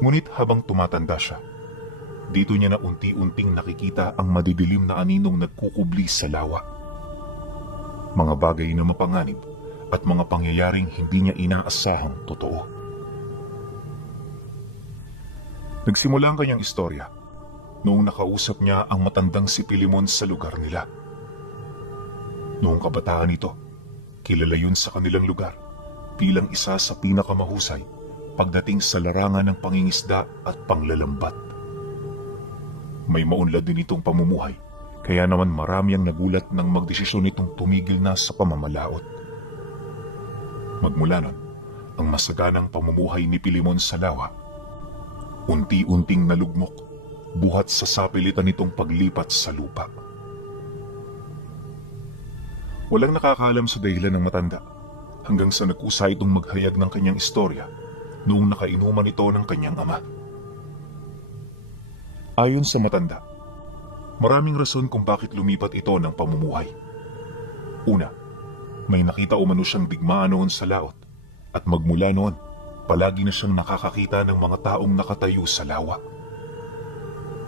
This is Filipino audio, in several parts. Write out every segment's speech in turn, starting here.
Ngunit habang tumatanda siya, dito niya na unti-unting nakikita ang madidilim na aninong nagkukubli sa lawa. Mga bagay na mapanganib at mga pangyayaring hindi niya inaasahang totoo. Nagsimula ang kanyang istorya noong nakausap niya ang matandang si Pilimon sa lugar nila. Noong kabataan nito, kilala yun sa kanilang lugar bilang isa sa pinakamahusay pagdating sa larangan ng pangingisda at panglalambat. May maunlad din itong pamumuhay, kaya naman marami ang nagulat nang magdesisyon itong tumigil na sa pamamalaot. Magmula nun, ang masaganang pamumuhay ni Pilimon sa lawa, unti-unting nalugmok, buhat sa sapilitan nitong paglipat sa lupa. Walang nakakaalam sa dahilan ng matanda, hanggang sa nagkusa itong maghayag ng kanyang istorya noong nakainuman ito ng kanyang ama. Ayon sa matanda, maraming rason kung bakit lumipat ito ng pamumuhay. Una, may nakita umano siyang digmaan noon sa laot, at magmula noon, palagi na siyang nakakakita ng mga taong nakatayo sa lawa.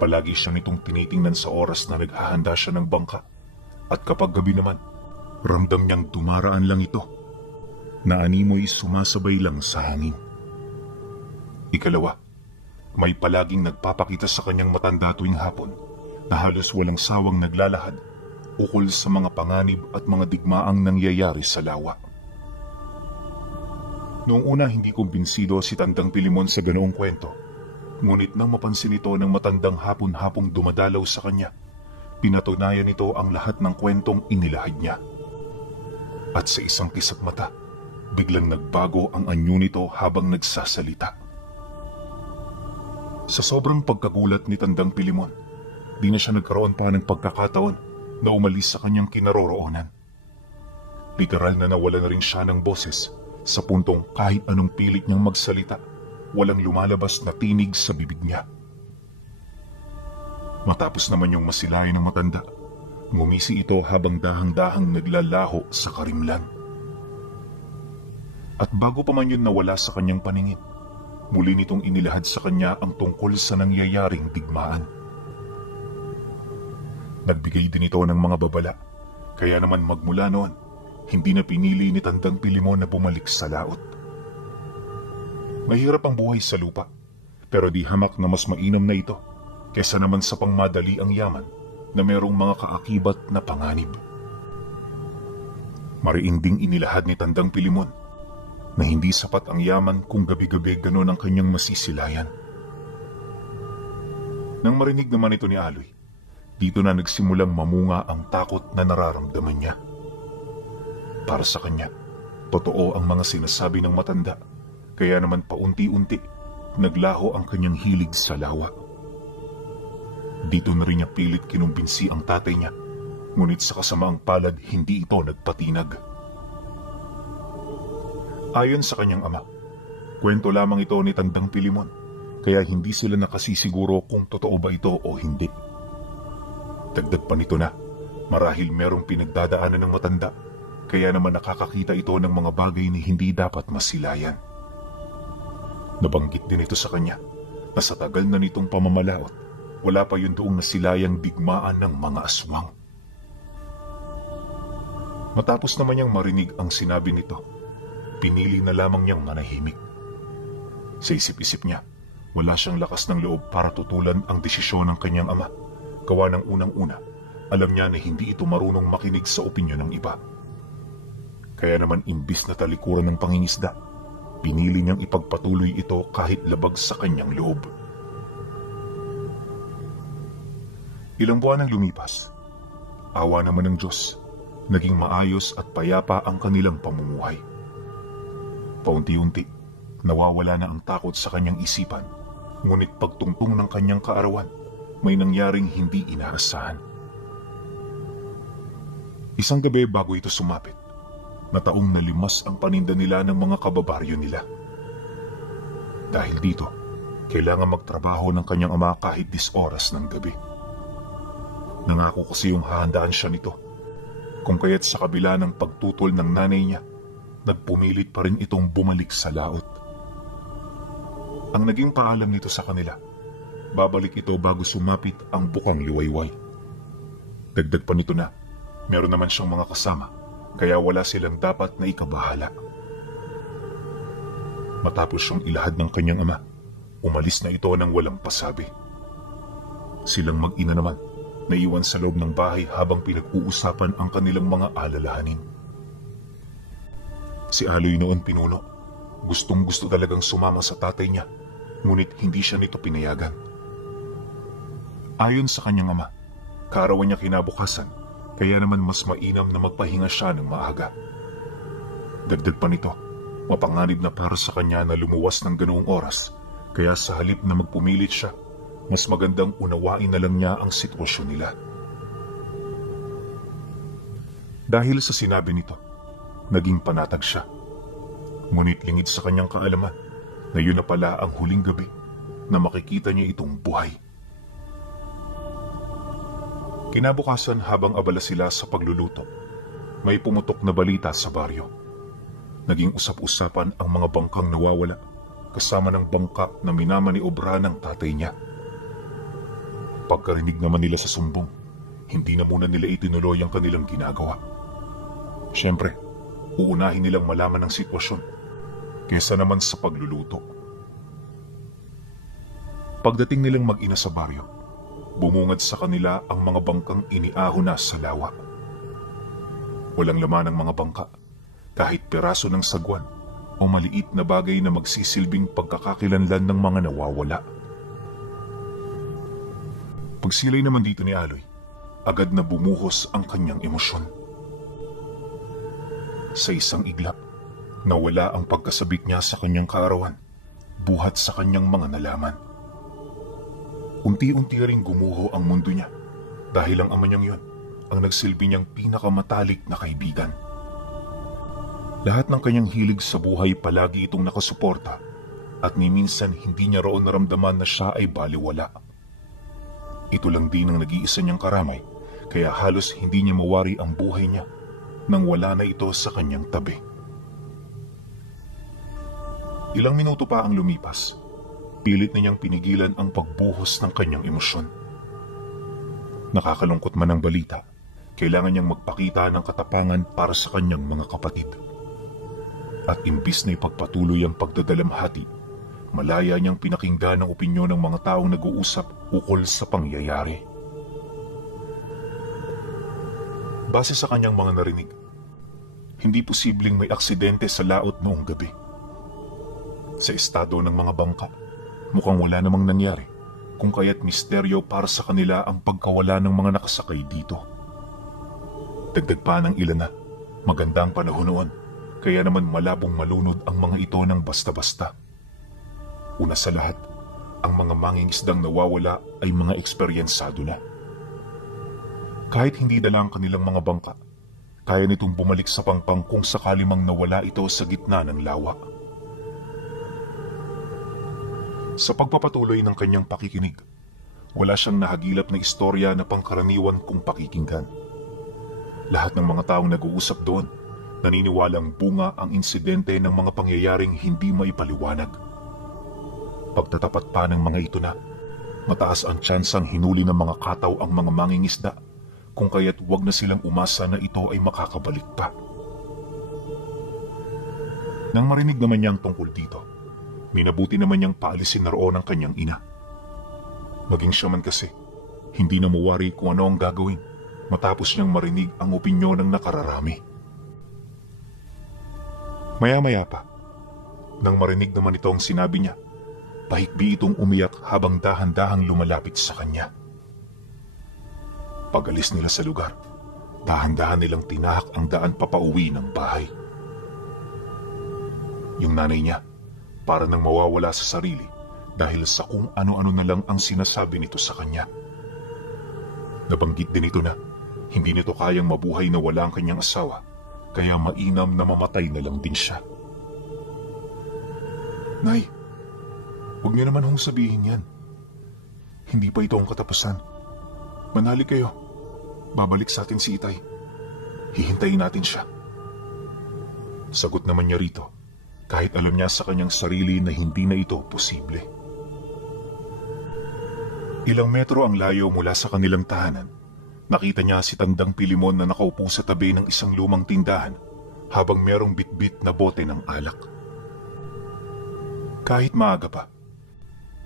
Palagi siyang itong tinitingnan sa oras na naghahanda siya ng bangka, at kapag gabi naman, ramdam niyang dumaraan lang ito, na animoy sumasabay lang sa hangin. Ikalawa, may palaging nagpapakita sa kanyang matanda tuwing hapon na halos walang sawang naglalahad ukol sa mga panganib at mga digmaang nangyayari sa lawa. Noong una hindi kumbinsido si Tandang Pilimon sa ganoong kwento, ngunit nang mapansin ito ng matandang hapon-hapong dumadalaw sa kanya, pinatunayan nito ang lahat ng kwentong inilahad niya. At sa isang kisap mata, biglang nagbago ang anyo nito habang nagsasalita. Sa sobrang pagkagulat ni Tandang Pilimon, di na siya nagkaroon pa ng pagkakataon na umalis sa kanyang kinaroroonan. Literal na nawala na rin siya ng boses sa puntong kahit anong pilit niyang magsalita, walang lumalabas na tinig sa bibig niya. Matapos naman yung masilayan ng matanda, ngumisi ito habang dahang-dahang naglalaho sa karimlan. At bago pa man yun nawala sa kanyang paningin, muli nitong inilahad sa kanya ang tungkol sa nangyayaring digmaan. Nagbigay din ito ng mga babala, kaya naman magmula noon, hindi na pinili ni Tandang Pilimon na bumalik sa laot. Mahirap ang buhay sa lupa, pero di hamak na mas mainam na ito, kesa naman sa pangmadali ang yaman na merong mga kaakibat na panganib. Mariinding inilahad ni Tandang Pilimon na hindi sapat ang yaman kung gabi-gabi ganon ang kanyang masisilayan. Nang marinig naman ito ni Aloy, dito na nagsimulang mamunga ang takot na nararamdaman niya. Para sa kanya, totoo ang mga sinasabi ng matanda, kaya naman paunti-unti naglaho ang kanyang hilig sa lawa. Dito na rin niya pilit kinumbinsi ang tatay niya, ngunit sa kasamaang palad hindi ito nagpatinag. Ayon sa kanyang ama, kwento lamang ito ni Tandang Pilimon, kaya hindi sila nakasisiguro kung totoo ba ito o hindi. Dagdag pa nito na, marahil merong pinagdadaanan ng matanda, kaya naman nakakakita ito ng mga bagay na hindi dapat masilayan. Nabanggit din ito sa kanya, na sa tagal na nitong pamamalaot, wala pa yun doong nasilayang digmaan ng mga aswang. Matapos naman niyang marinig ang sinabi nito, pinili na lamang niyang manahimik. Sa isip-isip niya, wala siyang lakas ng loob para tutulan ang desisyon ng kanyang ama. Gawa ng unang-una, alam niya na hindi ito marunong makinig sa opinyon ng iba. Kaya naman imbis na talikuran ng pangingisda, pinili niyang ipagpatuloy ito kahit labag sa kanyang loob. Ilang buwan ang lumipas. Awa naman ng Diyos, naging maayos at payapa ang kanilang pamumuhay. Paunti-unti, nawawala na ang takot sa kanyang isipan, ngunit pagtungtong ng kanyang kaarawan, may nangyaring hindi inaasahan. Isang gabi bago ito sumapit, nataong nalimas ang paninda nila ng mga kababaryo nila. Dahil dito, kailangan magtrabaho ng kanyang ama kahit 10 oras ng gabi. Nangako kasi yung hahandaan siya nito, kung kaya't sa kabila ng pagtutol ng nanay niya, nagpumilit pa rin itong bumalik sa laot. Ang naging paalam nito sa kanila, babalik ito bago sumapit ang bukang liwayway. Dagdag pa nito na, meron naman siyang mga kasama, kaya wala silang dapat na ikabahala. Matapos siyang ilahad ng kanyang ama, umalis na ito ng walang pasabi. Silang mag-ina naman, naiwan sa loob ng bahay habang pinag-uusapan ang kanilang mga alalahanin. Si Aloy noon pinuno, gustong-gusto talagang sumama sa tatay niya, ngunit hindi siya nito pinayagan. Ayon sa kanyang ama, kaarawan niya kinabukasan, kaya naman mas mainam na magpahinga siya ng maaga. Dagdag pa nito, mapanganib na para sa kanya na lumuwas ng ganoong oras, kaya sa halip na magpumilit siya, mas magandang unawain na lang niya ang sitwasyon nila. Dahil sa sinabi nito, naging panatag siya. Ngunit lingid sa kanyang kaalaman na yun na pala ang huling gabi na makikita niya itong buhay. Kinabukasan habang abala sila sa pagluluto, may pumutok na balita sa baryo. Naging usap-usapan ang mga bangkang nawawala kasama ng bangka na minamaniobra ng tatay niya. Pagkarinig naman nila sa sumbong, hindi na muna nila itinuloy ang kanilang ginagawa. Siyempre, uunahin nilang malaman ang sitwasyon kesa naman sa pagluluto. Pagdating nilang mag-ina sa baryo, bumungad sa kanila ang mga bangkang iniahon na sa lawa. Walang laman ang mga bangka, kahit piraso ng sagwan o maliit na bagay na magsisilbing pagkakakilanlan ng mga nawawala. Pagsilay naman dito ni Aloy, agad na bumuhos ang kanyang emosyon. Sa isang iglap, nawala ang pagkasabik niya sa kanyang kaarawan, buhat sa kanyang mga nalaman. Unti-unti ring gumuho ang mundo niya dahil ang ama niyang yun ang nagsilbi niyang pinakamatalik na kaibigan. Lahat ng kanyang hilig sa buhay palagi itong nakasuporta at ni minsan hindi niya roon naramdaman na siya ay baliwala. Ito lang din ang nag-iisa niyang karamay kaya halos hindi niya mawari ang buhay niya nang wala na ito sa kanyang tabi. Ilang minuto pa ang lumipas, pilit na niyang pinigilan ang pagbuhos ng kanyang emosyon. Nakakalungkot man ang balita, kailangan niyang magpakita ng katapangan para sa kanyang mga kapatid. At imbis na ipagpatuloy ang pagdadalamhati, malaya niyang pinakinggan ang opinyon ng mga taong nag-uusap ukol sa pangyayari. Base sa kanyang mga narinig, hindi posibleng may aksidente sa laot noong gabi. Sa estado ng mga bangka, mukhang wala namang nangyari, kung kaya't misteryo para sa kanila ang pagkawala ng mga nakasakay dito. Dagdag pa ng ilan na, magandang panahon noon, kaya naman malabong malunod ang mga ito ng basta-basta. Una sa lahat, ang mga mangingisdang nawawala ay mga eksperyensado na. Kahit hindi dala ang kanilang mga bangka, kaya nitong bumalik sa pangpang kung sakali mang nawala ito sa gitna ng lawa. Sa pagpapatuloy ng kanyang pakikinig, wala siyang nahagilap na istorya na pangkaraniwan kung pakikinggan. Lahat ng mga taong nag-uusap doon, naniniwalang bunga ang insidente ng mga pangyayaring hindi maipaliwanag. Pagtatapat pa ng mga ito na, mataas ang tsansang hinuli ng mga kataw ang mga mangingisda, kung kaya't huwag na silang umasa na ito ay makakabalik pa. Nang marinig naman niya ang tungkol dito, minabuti naman niyang paalisin na roon ang kanyang ina. Maging siya man kasi, hindi na mawari kung ano ang gagawin matapos niyang marinig ang opinyon ng nakararami. Maya-maya pa, nang marinig naman ito ang sinabi niya, pahikbi itong umiyak habang dahan-dahang lumalapit sa kanya. Pag-alis nila sa lugar, dahan-dahan nilang tinahak ang daan papauwi ng bahay. Yung nanay niya, para nang mawawala sa sarili dahil sa kung ano-ano na lang ang sinasabi nito sa kanya. Nabanggit din ito na hindi nito kayang mabuhay na wala ang kanyang asawa, kaya mainam na mamatay na lang din siya. Nay, huwag niyo naman hong sabihin yan. Hindi pa ito ang katapusan. Manali kayo. Babalik sa atin si Itay. Hihintayin natin siya. Sagot naman niya rito, kahit alam niya sa kanyang sarili na hindi na ito posible. Ilang metro ang layo mula sa kanilang tahanan, nakita niya si Tandang Pilimon na nakaupo sa tabi ng isang lumang tindahan habang merong bitbit na bote ng alak. Kahit maaga pa,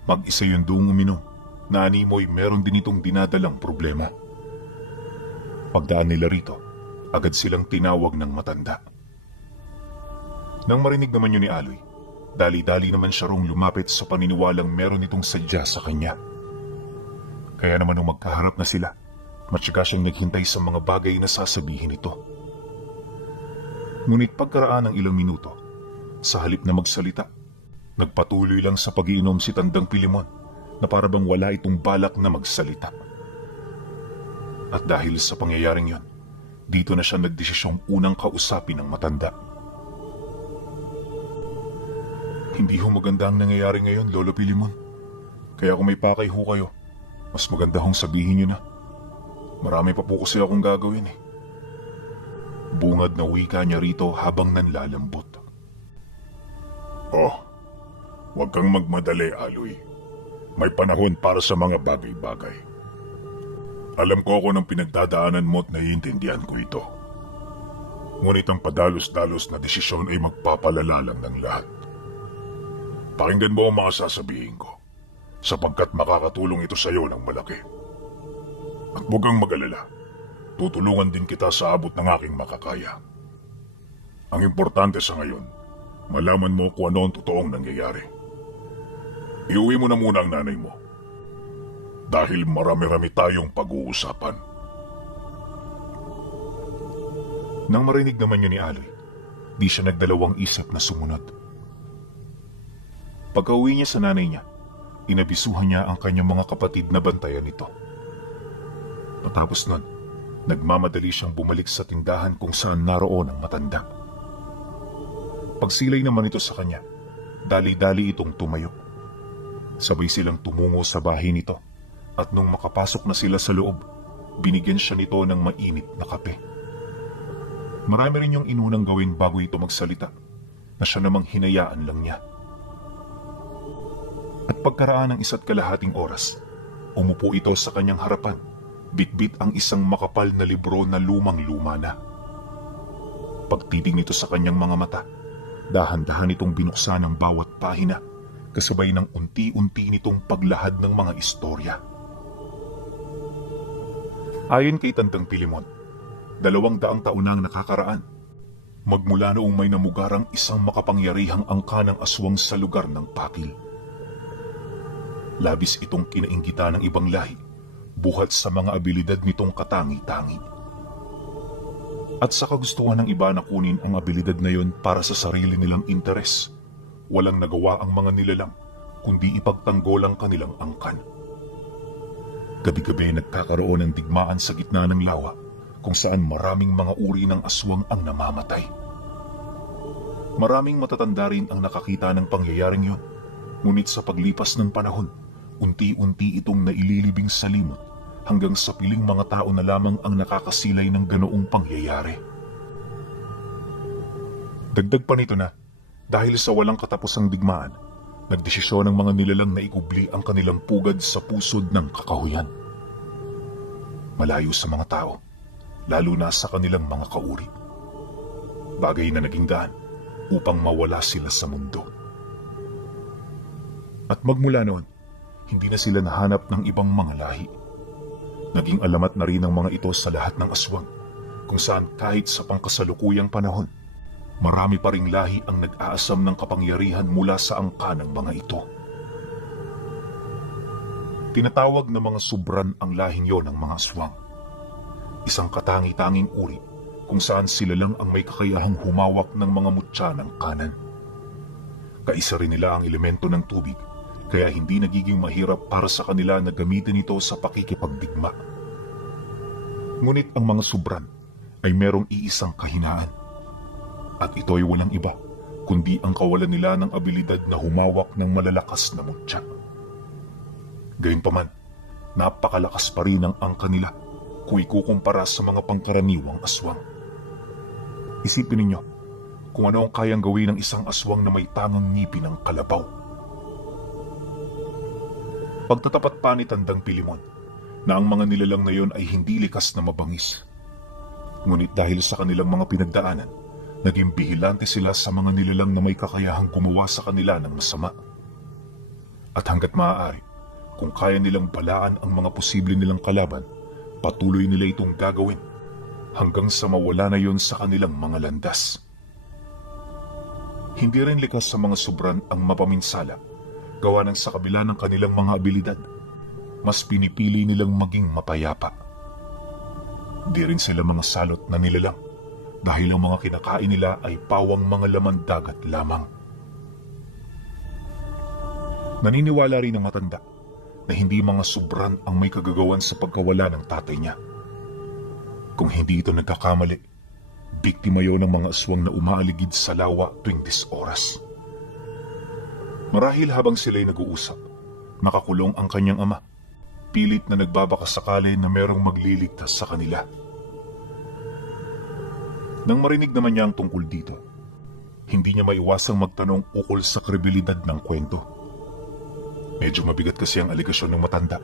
mag-isa yung doong uminom na animoy meron din itong dinadalang problema. Pagdaan nila rito, agad silang tinawag ng matanda. Nang marinig naman yun ni Aloy, dali-dali naman siya rong lumapit sa paniniwalang meron itong sadya sa kanya. Kaya naman nung magkaharap na sila, matyaga siyang naghintay sa mga bagay na sasabihin ito. Ngunit pagkaraan ng ilang minuto, sa halip na magsalita, nagpatuloy lang sa pag-iinom si Tandang Pilimon na para bang wala itong balak na magsalita. At dahil sa pangyayaring yon, dito na siya nagdesisyong unang kausapin ng matanda. Hindi ho maganda ang nangyayari ngayon, Lolo Pilimon. Kaya kung may pakay ho kayo, mas maganda hong sabihin nyo na. Marami pa po kasi akong gagawin eh. Bungad na wika niya rito habang nanlalambot. Oh, huwag kang magmadali, Aloy. May panahon para sa mga bagay-bagay. Alam ko ako ng pinagdadaanan mo at naiintindihan ko ito. Ngunit ang padalos-dalos na desisyon ay magpapalala lang ng lahat. Pakinggan mo ang mga sasabihin ko, sapagkat makakatulong ito sa iyo ng malaki. At huwag kang mag-alala, tutulungan din kita sa abot ng aking makakaya. Ang importante sa ngayon, malaman mo kung ano ang totoong nangyayari. Iuwi mo na muna ang nanay mo. Dahil marami-rami tayong pag-uusapan. Nang marinig naman yun ni Aloy, di siya nagdalawang isip na sumunod. Pagka-uwi niya sa nanay niya, inabisuhan niya ang kanyang mga kapatid na bantayan nito. Matapos nun, nagmamadali siyang bumalik sa tindahan kung saan naroon ang matanda. Pagsilay naman ito sa kanya, dali-dali itong tumayo. Sabay silang tumungo sa bahay nito at nung makapasok na sila sa loob, binigyan siya nito ng mainit na kape. Marami rin yung inunang gawin bago ito magsalita na siya namang hinayaan lang niya. At pagkaraan ng 1.5 oras, umupo ito sa kanyang harapan, bitbit ang isang makapal na libro na lumang-luma na. Pagtitig nito sa kanyang mga mata, dahan-dahan itong binuksan ang bawat pahina, kasabay ng unti-unti nitong paglahad ng mga istorya. Ayon kay Tandang Pilimon, 200 taon na ang nakakaraan, magmula noong may namugarang isang makapangyarihang angka ng aswang sa lugar ng Pakil. Labis itong kinainggita ng ibang lahi, buhat sa mga abilidad nitong katangi-tangi. At sa kagustuhan ng iba na kunin ang abilidad na yon para sa sarili nilang interes, walang nagawa ang mga nilalang kundi ipagtanggol ang kanilang angkan. Gabi-gabi nagkakaroon ng digmaan sa gitna ng lawa kung saan maraming mga uri ng aswang ang namamatay. Maraming matatanda rin ang nakakita ng pangyayaring yun, ngunit sa paglipas ng panahon, unti-unti itong naililibing sa limot hanggang sa piling mga tao na lamang ang nakakasilay ng ganoong pangyayari. Dagdag pa nito na, dahil sa walang katapusang digmaan, nagdesisyon ng mga nilalang na ikubli ang kanilang pugad sa pusod ng kakahuyan. Malayo sa mga tao, lalo na sa kanilang mga kauri. Bagay na naging daan upang mawala sila sa mundo. At magmula noon, hindi na sila nahanap ng ibang mga lahi. Naging alamat na rin ang mga ito sa lahat ng aswang, kung saan kahit sa pangkasalukuyang panahon, marami pa ring lahi ang nag-aasam ng kapangyarihan mula sa angka ng mga ito. Tinatawag na mga subran ang lahing yon ng mga aswang. Isang katangi-tanging uri kung saan sila lang ang may kakayahang humawak ng mga mutya ng kanan. Kaisa rin nila ang elemento ng tubig, kaya hindi nagiging mahirap para sa kanila na gamitin ito sa pakikipagdigma. Ngunit ang mga subran ay merong iisang kahinaan. At ito ay walang iba, kundi ang kawalan nila ng abilidad na humawak ng malalakas na mutya. Gayunpaman, napakalakas pa rin ang angka nila kung ikukumpara sa mga pangkaraniwang aswang. Isipin ninyo, kung ano ang kayang gawin ng isang aswang na may tangang ngipin ng kalabaw. Pagtatapat pa ni Tandang Pilimon na ang mga nilalang na yon ay hindi likas na mabangis. Ngunit dahil sa kanilang mga pinagdaanan, naging bihilante sila sa mga nilalang na may kakayahang gumawa sa kanila ng masama. At hanggat maaari, kung kaya nilang balaan ang mga posible nilang kalaban, patuloy nila itong gagawin hanggang sa mawala na yon sa kanilang mga landas. Hindi rin likas sa mga subran ang mapaminsala, gawa ng sa kabila ng kanilang mga abilidad, mas pinipili nilang maging mapayapa. Di rin sila mga salot na nilalang dahil ang mga kinakain nila ay pawang mga laman dagat lamang. Naniniwala rin ang matanda na hindi mga subran ang may kagagawan sa pagkawala ng tatay niya. Kung hindi ito nagkakamali, biktima yon ng mga aswang na umaaligid sa lawa tuwing 10 oras. Marahil habang sila'y nag-uusap, makakulong ang kanyang ama, pilit na nagbabakasakali na merong magliligtas sa kanila. Nang marinig naman niya ang tungkol dito, hindi niya maiwasang magtanong ukol sa kredibilidad ng kwento. Medyo mabigat kasi ang aligasyon ng matanda,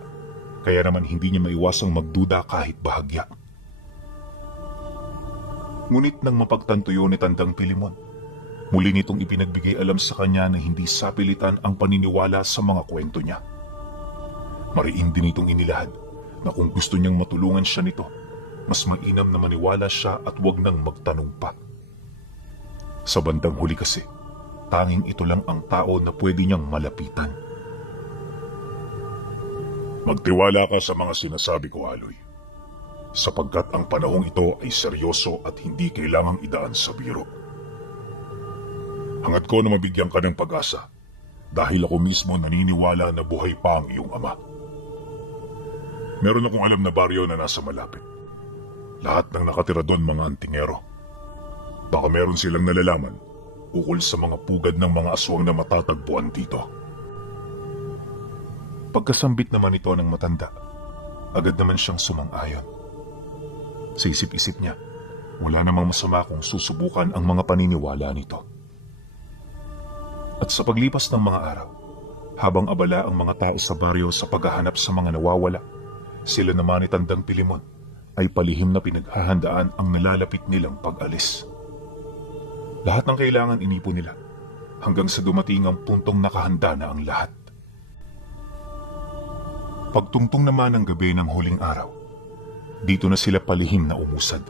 kaya naman hindi niya maiwasang magduda kahit bahagya. Ngunit nang mapagtanto yun ni Tandang Pilimon, muli nitong ipinagbigay alam sa kanya na hindi sapilitan ang paniniwala sa mga kwento niya. Mariin din itong inilahad na kung gusto niyang matulungan siya nito, mas mainam na maniwala siya at huwag nang magtanong pa. Sa bandang huli kasi, tanging ito lang ang tao na pwede niyang malapitan. Magtiwala ka sa mga sinasabi ko, Aloy, sapagkat ang panahong ito ay seryoso at hindi kailangang idaan sa biro. Hangad ko na mabigyan ka ng pag-asa dahil ako mismo naniniwala na buhay pa ang iyong ama. Meron akong alam na baryo na nasa malapit. Lahat ng nakatira doon mga antingero. Baka meron silang nalalaman ukol sa mga pugad ng mga aswang na matatagpuan dito. Pagkasambit naman ito ng matanda, agad naman siyang sumang-ayon. Sa isip-isip niya, wala namang masama kung susubukan ang mga paniniwala nito. At sa paglipas ng mga araw, habang abala ang mga tao sa baryo sa paghahanap sa mga nawawala, sila naman ni Tandang Pilimon ay palihim na pinaghahandaan ang nalalapit nilang pag-alis. Lahat ng kailangan inipon nila hanggang sa dumating ang puntong nakahanda na ang lahat. Pagtungtong naman ng gabi ng huling araw, dito na sila palihim na umusad.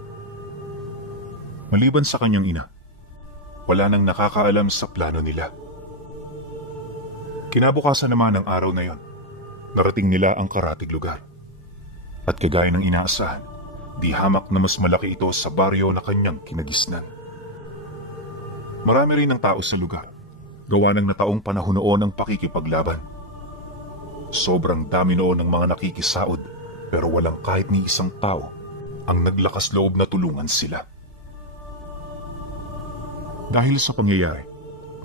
Maliban sa kanyang ina, wala nang nakakaalam sa plano nila. Kinabukasan naman ng araw na yon, narating nila ang karatig lugar. At kagaya ng inaasahan, di hamak na mas malaki ito sa baryo na kanyang kinagisnan. Marami rin ang tao sa lugar, gawa ng nataong panahon noon ng pakikipaglaban. Sobrang dami noon ng mga nakikisaod, pero walang kahit ni isang tao ang naglakas loob na tulungan sila. Dahil sa pangyayari,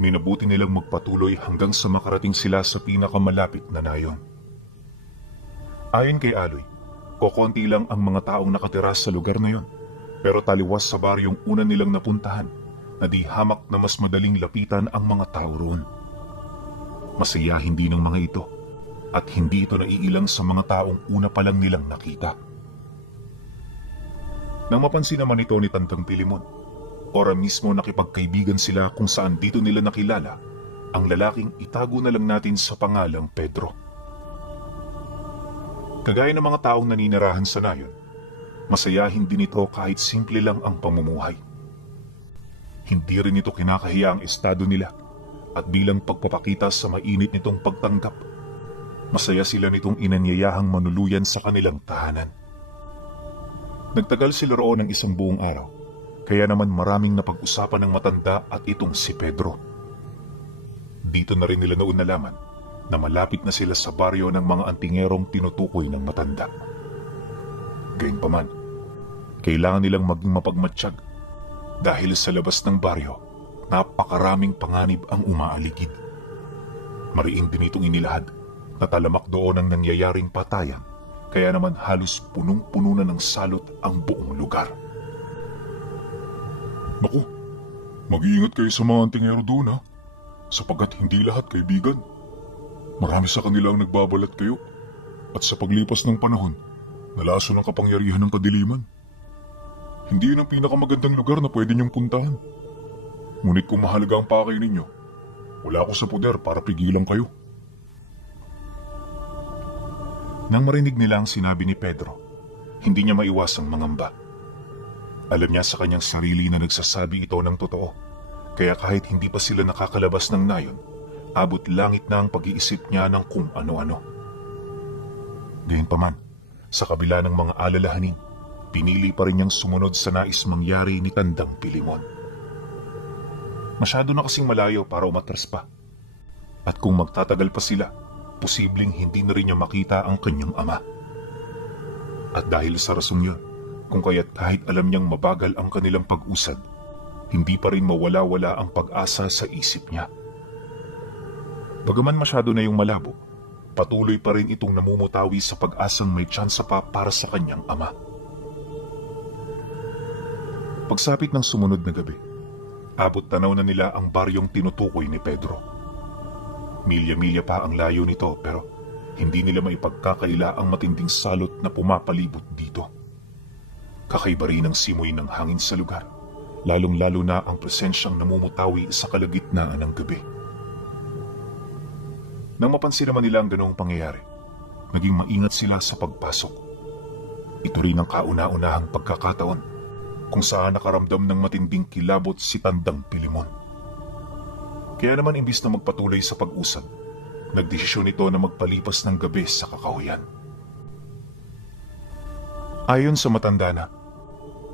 minabuti nilang magpatuloy hanggang sa makarating sila sa pinakamalapit na nayon. Ayon kay Aloy, kokonti lang ang mga taong nakatira sa lugar na yon, pero taliwas sa baryong una nilang napuntahan na di hamak na mas madaling lapitan ang mga tao roon. Masiyahin din ng mga ito at hindi ito naiilang sa mga taong una pa lang nilang nakita. Nang mapansin naman ito ni Tandang Pilimon, ora mismo nakipagkaibigan sila kung saan dito nila nakilala ang lalaking itago na lang natin sa pangalang Pedro. Kagaya ng mga taong naninirahan sa nayon, masayahin din ito kahit simple lang ang pamumuhay. Hindi rin ito kinakahiya ang estado nila at bilang pagpapakita sa mainit nitong pagtanggap, masaya sila nitong inanyayahang manuluyan sa kanilang tahanan. Nagtagal sila roon ng isang buong araw, kaya naman maraming napag-usapan ng matanda at itong si Pedro. Dito na rin nila noon nalaman na malapit na sila sa baryo ng mga antingerong tinutukoy ng matanda. Gayunpaman, kailangan nilang maging mapagmatsyag dahil sa labas ng baryo, napakaraming panganib ang umaaligid. Mariin din itong inilahad na talamak doon ang nangyayaring patayan, kaya naman halos punong-puno na ng salot ang buong lugar. Naku, Mag-iingat kayo sa mga antingero doon, ha? Sapagkat hindi lahat kaibigan. Marami sa kanila ang nagbabalat kayo. At sa paglipas ng panahon, nalaso ng kapangyarihan ng kadiliman. Hindi yun ang pinakamagandang lugar na pwede niyong puntahan. Ngunit kung mahalaga ang pakay ninyo, wala ako sa poder para pigilan kayo. Nang marinig nila ang sinabi ni Pedro, hindi niya maiwasang mangamba. Alam niya sa kanyang sarili na nagsasabi ito ng totoo, kaya kahit hindi pa sila nakakalabas ng nayon, abot langit na ang pag-iisip niya ng kung ano-ano. Gayunpaman, sa kabila ng mga alalahanin, pinili pa rin niyang sumunod sa nais mangyari ni Tandang Pilimon. Masyado na kasing malayo para umatras pa. At kung magtatagal pa sila, posibleng hindi na rin niya makita ang kanyang ama. At dahil sa rasong yun, kung kaya't kahit alam niyang mabagal ang kanilang pag-usad, hindi pa rin mawala-wala ang pag-asa sa isip niya. Bagaman masyado na yung malabo, patuloy pa rin itong namumutawi sa pag-asang may tsansa pa para sa kanyang ama. Pagsapit ng sumunod na gabi, abot tanaw na nila ang baryong tinutukoy ni Pedro. Milya-milya pa ang layo nito pero hindi nila maipagkakaila ang matinding salot na pumapalibot dito. Kakaiba rin ang simoy ng hangin sa lugar, lalong-lalo na ang presensyang namumutawi sa kalagitnaan ng gabi. Nang mapansin naman nila ang ganoong pangyayari, naging maingat sila sa pagpasok. Ito rin ang kauna-unahang pagkakataon kung saan nakaramdam ng matinding kilabot si Tandang Pilimon. Kaya naman imbis na magpatuloy sa pag-usad, nagdesisyon ito na magpalipas ng gabi sa kakahuyan. Ayon sa matanda na,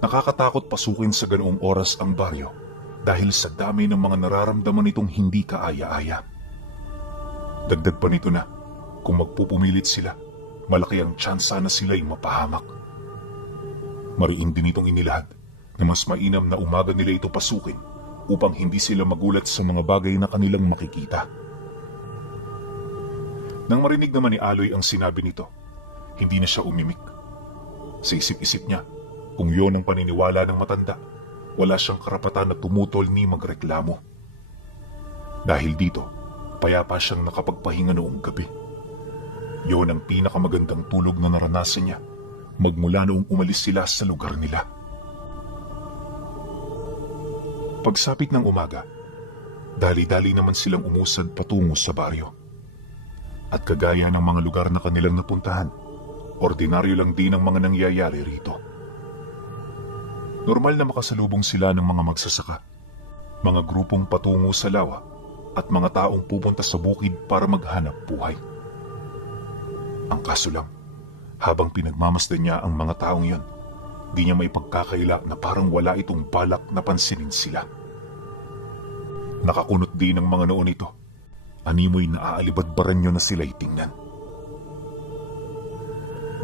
nakakatakot pasukin sa ganoong oras ang baryo dahil sa dami ng mga nararamdaman nitong hindi kaaya-aya. Dagdag pa nito na, kung magpupumilit sila, malaki ang tsansa na sila'y mapahamak. Mariin din itong inilahad na mas mainam na umaga nila ito pasukin upang hindi sila magulat sa mga bagay na kanilang makikita. Nang marinig naman ni Aloy ang sinabi nito, hindi na siya umimik. Sa isip-isip niya, kung yon ang paniniwala ng matanda, wala siyang karapatan na tumutol ni magreklamo. Dahil dito, payapa siyang nakapagpahinga noong gabi. Yon ang pinakamagandang tulog na naranasan niya magmula noong umalis sila sa lugar nila. Pagsapit ng umaga, dali-dali naman silang umusad patungo sa baryo. At kagaya ng mga lugar na kanilang napuntahan, ordinaryo lang din ang mga nangyayari rito. Normal na makasalubong sila ng mga magsasaka, mga grupong patungo sa lawa, at mga taong pupunta sa bukid para maghanap buhay. Ang kaso lang, habang pinagmamasdan niya ang mga taong yon, di niya may pagkakaila na parang wala itong balak na pansinin sila. Nakakunot din ang mga noon ito. Animoy na aalibadbaran niyo na sila'y tingnan.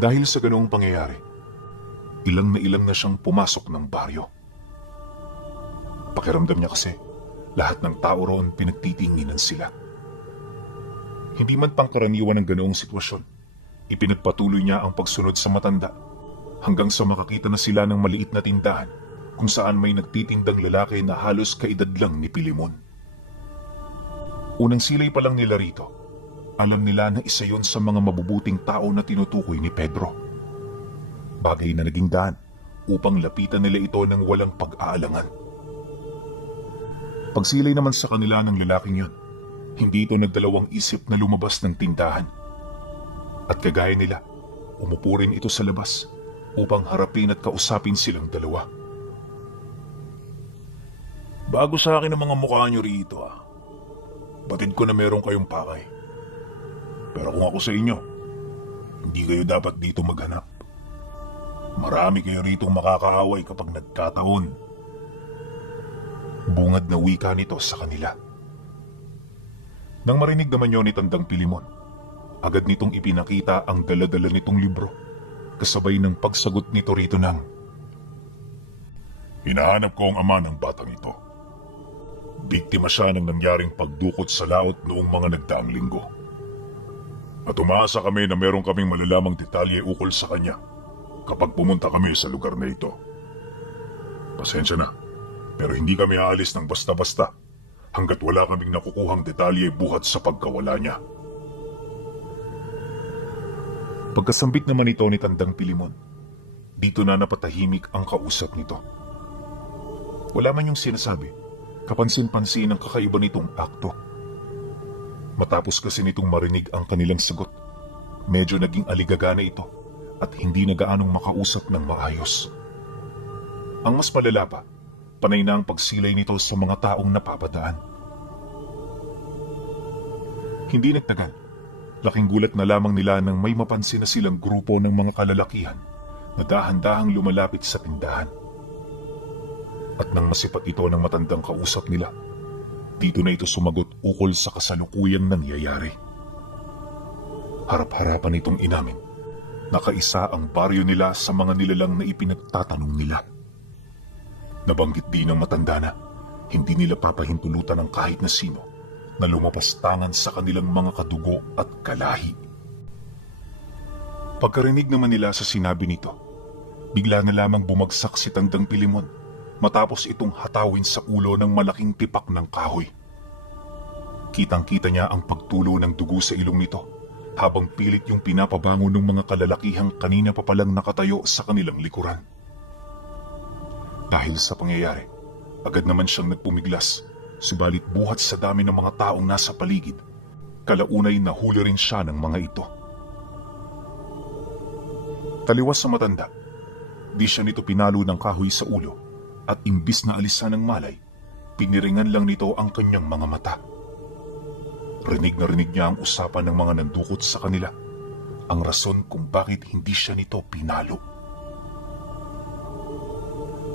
Dahil sa ganoong pangyayari, ilang na siyang pumasok ng baryo. Pakiramdam niya kasi, lahat ng tao roon pinagtitinginan sila. Hindi man pangkaraniwan ang ganoong sitwasyon, ipinagpatuloy niya ang pagsunod sa matanda hanggang sa makakita na sila ng maliit na tindahan kung saan may nagtitindang lalaki na halos kaedad lang ni Pilimon. Unang silay pa lang nila rito, alam nila na isa yon sa mga mabubuting tao na tinutukoy ni Pedro. Bagay na naging daan upang lapitan nila ito ng walang pag-aalangan. Pagsilay naman sa kanila ng lalaking yon, hindi ito nagdalawang isip na lumabas ng tindahan. At kagaya nila, umupo rin ito sa labas upang harapin at kausapin silang dalawa. Bago sa akin ang mga mukha nyo rito Batid ko na meron kayong pakay. Pero kung ako sa inyo, hindi kayo dapat dito maghanap. Marami kayo rito makakaaway kapag nagkataon. Bungad na wika nito sa kanila. Nang marinig naman yun ni Tandang Pilimon, agad nitong ipinakita ang dala-dala nitong libro, kasabay ng pagsagot nito rito ng, hinahanap ko ang ama ng batang ito. Biktima siya ng nangyaring pagdukot sa laot noong mga nagdaang linggo. At umaasa kami na meron kaming malalamang detalye ukol sa kanya kapag pumunta kami sa lugar na ito. Pasensya na, Pero hindi kami aalis ng basta-basta hanggat wala kaming nakukuhang detalye buhat sa pagkawala niya. Pagkasambit naman ito ni Tandang Pilimon, dito na napatahimik ang kausap nito. Wala man yung sinasabi, kapansin-pansin ang kakaiba nitong akto. Matapos kasi nitong marinig ang kanilang sagot, medyo naging aligagana ito at hindi na gaanong makausap ng maayos. Ang mas malala pa, panay na ang pagsilay nito sa mga taong napapadaan. Hindi nagtagal, laking gulat na lamang nila nang may mapansin na silang grupo ng mga kalalakihan na dahan-dahang lumalapit sa tindahan. At nang masipat ito ng matandang kausap nila, dito na ito sumagot ukol sa kasalukuyang nangyayari. Harap-harapan itong inamin, nakaisa ang baryo nila sa mga nilalang na ipinagtatanong nila. Nabanggit din ng matanda na hindi nila papahintulutan ng kahit na sino na lumapastangan sa kanilang mga kadugo at kalahi. Pagkarinig naman nila sa sinabi nito, bigla na lamang bumagsak si Tandang Pilimon matapos itong hatawin sa ulo ng malaking tipak ng kahoy. Kitang-kita niya ang pagtulo ng dugo sa ilong nito habang pilit yung pinapabango ng mga kalalakihang kanina pa palang nakatayo sa kanilang likuran. Dahil sa pangyayari, agad naman siyang nagpumiglas, subalit buhat sa dami ng mga taong nasa paligid, kalaunay nahuli rin siya ng mga ito. Taliwas sa matanda, di siya nito pinalo ng kahoy sa ulo at imbis na alisan ng malay, piniringan lang nito ang kanyang mga mata. Rinig na rinig niya ang usapan ng mga nandukot sa kanila, ang rason kung bakit hindi siya nito pinalo.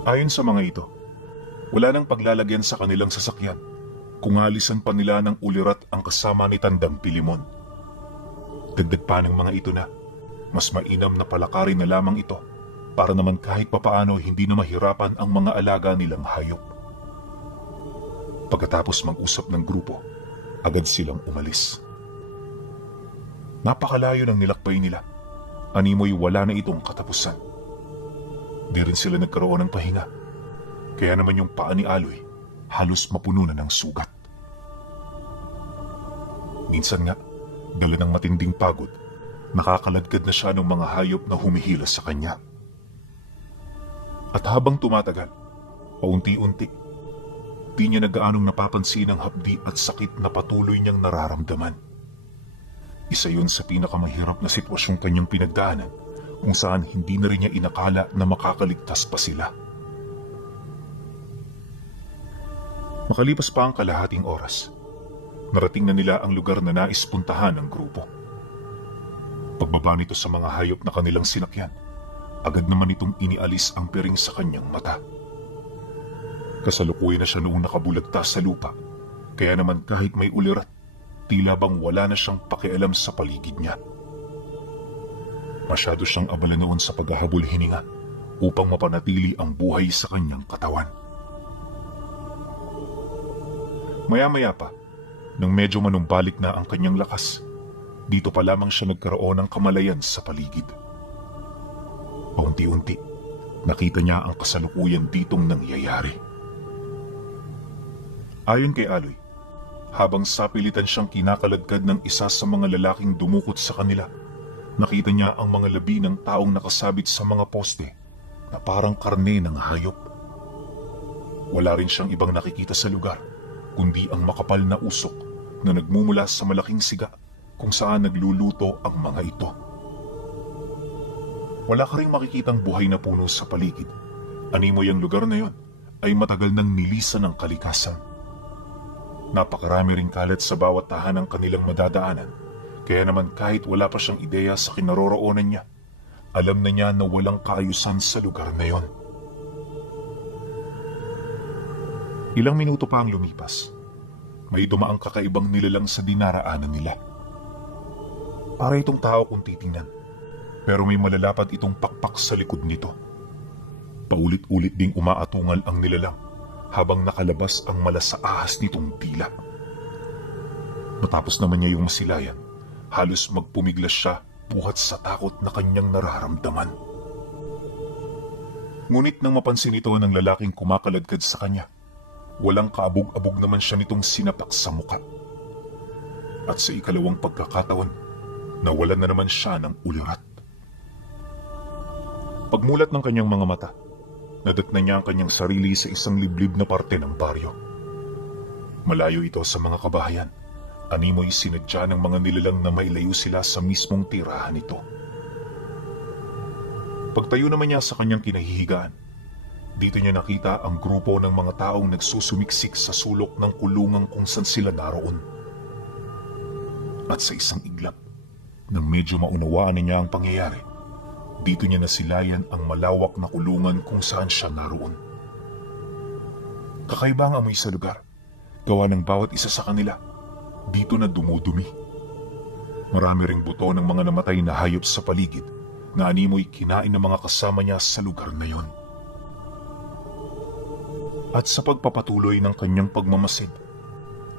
Ayon sa mga ito, wala nang paglalagyan sa kanilang sasakyan kung alisan pa nila ng ulirat ang kasama ni Tandang Pilimon. Dagdag pa ng mga ito na mas mainam na palakarin na lamang ito para naman kahit papaano hindi na mahirapan ang mga alaga nilang hayop. Pagkatapos mag-usap ng grupo, agad silang umalis. Napakalayo ng nilakbay nila, animoy wala na itong katapusan. Di rin sila nagkaroon ng pahinga, kaya naman yung paa ni Aloy halos mapuno na ng sugat. Minsan nga, dala ng matinding pagod, nakakaladkad na siya ng mga hayop na humihila sa kanya. At habang tumatagal, paunti-unti, di niya na gaanong napapansin ang hapdi at sakit na patuloy niyang nararamdaman. Isa yun sa pinakamahirap na sitwasyong kanyang pinagdaanan, kung saan hindi na rin niya inakala na makakaligtas pa sila. Makalipas pa ang kalahating oras, narating na nila ang lugar na nais puntahan ng grupo. Pagbaba nito sa mga hayop na kanilang sinakyan, agad naman itong inialis ang piring sa kanyang mata. Kasalukuyan na siya noong nakabulagtas sa lupa, kaya naman kahit may ulirat, tila bang wala na siyang pakialam sa paligid niya. Masyado siyang abala noon sa paghahabol hininga upang mapanatili ang buhay sa kanyang katawan. Maya-maya pa, nang medyo manumbalik na ang kanyang lakas, dito pa lamang siya nagkaroon ng kamalayan sa paligid. Paunti-unti, nakita niya ang kasalukuyan ditong nangyayari. Ayon kay Aloy, habang sapilitan siyang kinakaladkad ng isa sa mga lalaking dumukot sa kanila, nakita niya ang mga labi ng taong nakasabit sa mga poste na parang karne ng hayop. Wala rin siyang ibang nakikita sa lugar, kundi ang makapal na usok na nagmumula sa malaking siga kung saan nagluluto ang mga ito. Wala ka rin makikitang buhay na puno sa paligid. Animoy ang lugar na yon ay matagal nang nilisan ng kalikasan. Napakarami ring kalat sa bawat tahanang kanilang madadaanan, kaya naman kahit wala pa siyang ideya sa kinaroroonan niya, alam na niya na walang kaayusan sa lugar na yon. Ilang minuto pa ang lumipas, may dumaang kakaibang nilalang sa dinaraanan nila. Para itong tao kung titingnan, pero may malalapad itong pakpak sa likod nito. Paulit-ulit ding umaatungal ang nilalang habang nakalabas ang malasaahas nitong dila. Matapos naman niya yung masilayan, halos magpumiglas siya buhat sa takot na kanyang nararamdaman. Ngunit nang mapansin ito ng lalaking kumakaladkad sa kanya, walang kaabog-abog naman siya nitong sinapak sa muka. At sa ikalawang pagkakataon, nawalan na naman siya ng ulirat. Pagmulat ng kanyang mga mata, nadatna niya ang kanyang sarili sa isang liblib na parte ng baryo. Malayo ito sa mga kabahayan. Animoy sinadya ng mga nilalang na mailayo sila sa mismong tirahan nito. Pagtayo naman niya sa kanyang kinahihigaan, dito niya nakita ang grupo ng mga taong nagsusumiksik sa sulok ng kulungang kung saan sila naroon. At sa isang iglap, nang medyo maunawaan niya ang pangyayari, dito niya nasilayan ang malawak na kulungan kung saan siya naroon. Kakaiba ang amoy sa lugar, gawa ng bawat isa sa kanila, dito na dumudumi. Marami ring buto ng mga namatay na hayop sa paligid na animoy kinain ng mga kasama niya sa lugar na yon. At sa pagpapatuloy ng kanyang pagmamasid,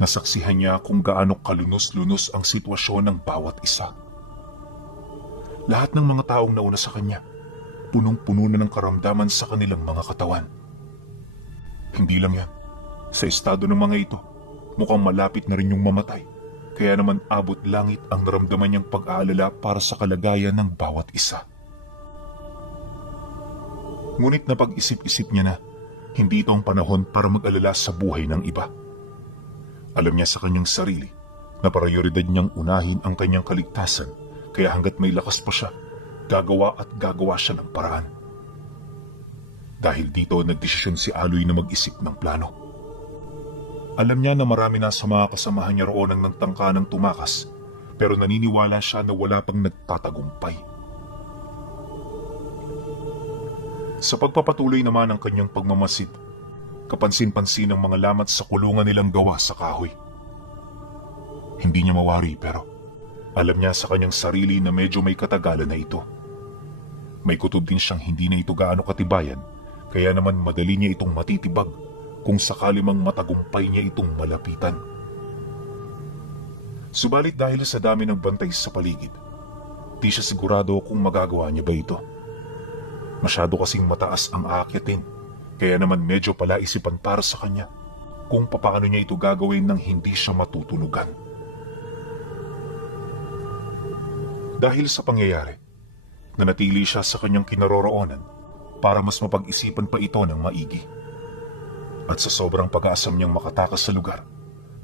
nasaksihan niya kung gaano kalunos-lunos ang sitwasyon ng bawat isa. Lahat ng mga taong nauna sa kanya, punong-puno na ng karamdaman sa kanilang mga katawan. Hindi lang yan, sa estado ng mga ito, mukhang malapit na rin yung mamatay, kaya naman abot langit ang naramdaman niyang pag-aalala para sa kalagayan ng bawat isa. Ngunit napag-isip-isip niya na, hindi ito ang panahon para mag-alala sa buhay ng iba. Alam niya sa kanyang sarili na prioridad niyang unahin ang kanyang kaligtasan, kaya hanggat may lakas pa siya, gagawa siya ng paraan. Dahil dito nagdesisyon si Aloy na mag-isip ng plano. Alam niya na marami na sa mga kasamahan niya roon ang nagtangka ng tumakas, pero naniniwala siya na wala pang nagtatagumpay. Sa pagpapatuloy naman ng kanyang pagmamasid, kapansin-pansin ang mga lamat sa kulungan nilang gawa sa kahoy. Hindi niya mawari pero alam niya sa kanyang sarili na medyo may katagalan na ito. May kutob din siyang hindi na ito gaano katibayan, kaya naman madali niya itong matitibag kung sakali mang matagumpay niya itong malapitan. Subalit dahil sa dami ng bantay sa paligid, di siya sigurado kung magagawa niya ba ito. Masyado kasing mataas ang aakyatin, kaya naman medyo palaisipan para sa kanya kung papaano niya ito gagawin nang hindi siya matutunugan. Dahil sa pangyayari, nanatili siya sa kanyang kinaroroonan para mas mapag-isipan pa ito ng maigi. At sa sobrang pag-aasam niyang makatakas sa lugar,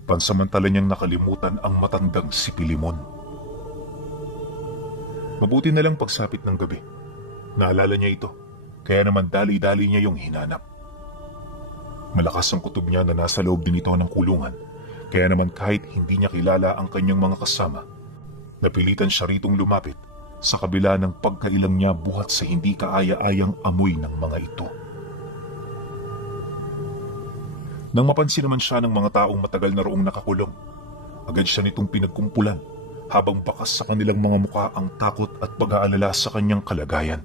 pansamantala niyang nakalimutan ang matandang si Pilimon. Mabuti na lang pagsapit ng gabi, naalala niya ito, kaya naman dali-dali niya yung hinanap. Malakas ang kutob niya na nasa loob din ito ng kulungan, kaya naman kahit hindi niya kilala ang kanyang mga kasama, napilitan siya ritong lumapit sa kabila ng pagkailang niya buhat sa hindi kaaya-ayang amoy ng mga ito. Nang mapansin naman siya ng mga taong matagal na roong nakakulong, agad siya nitong pinagkumpulan habang bakas sa kanilang mga mukha ang takot at pag-aalala sa kanyang kalagayan.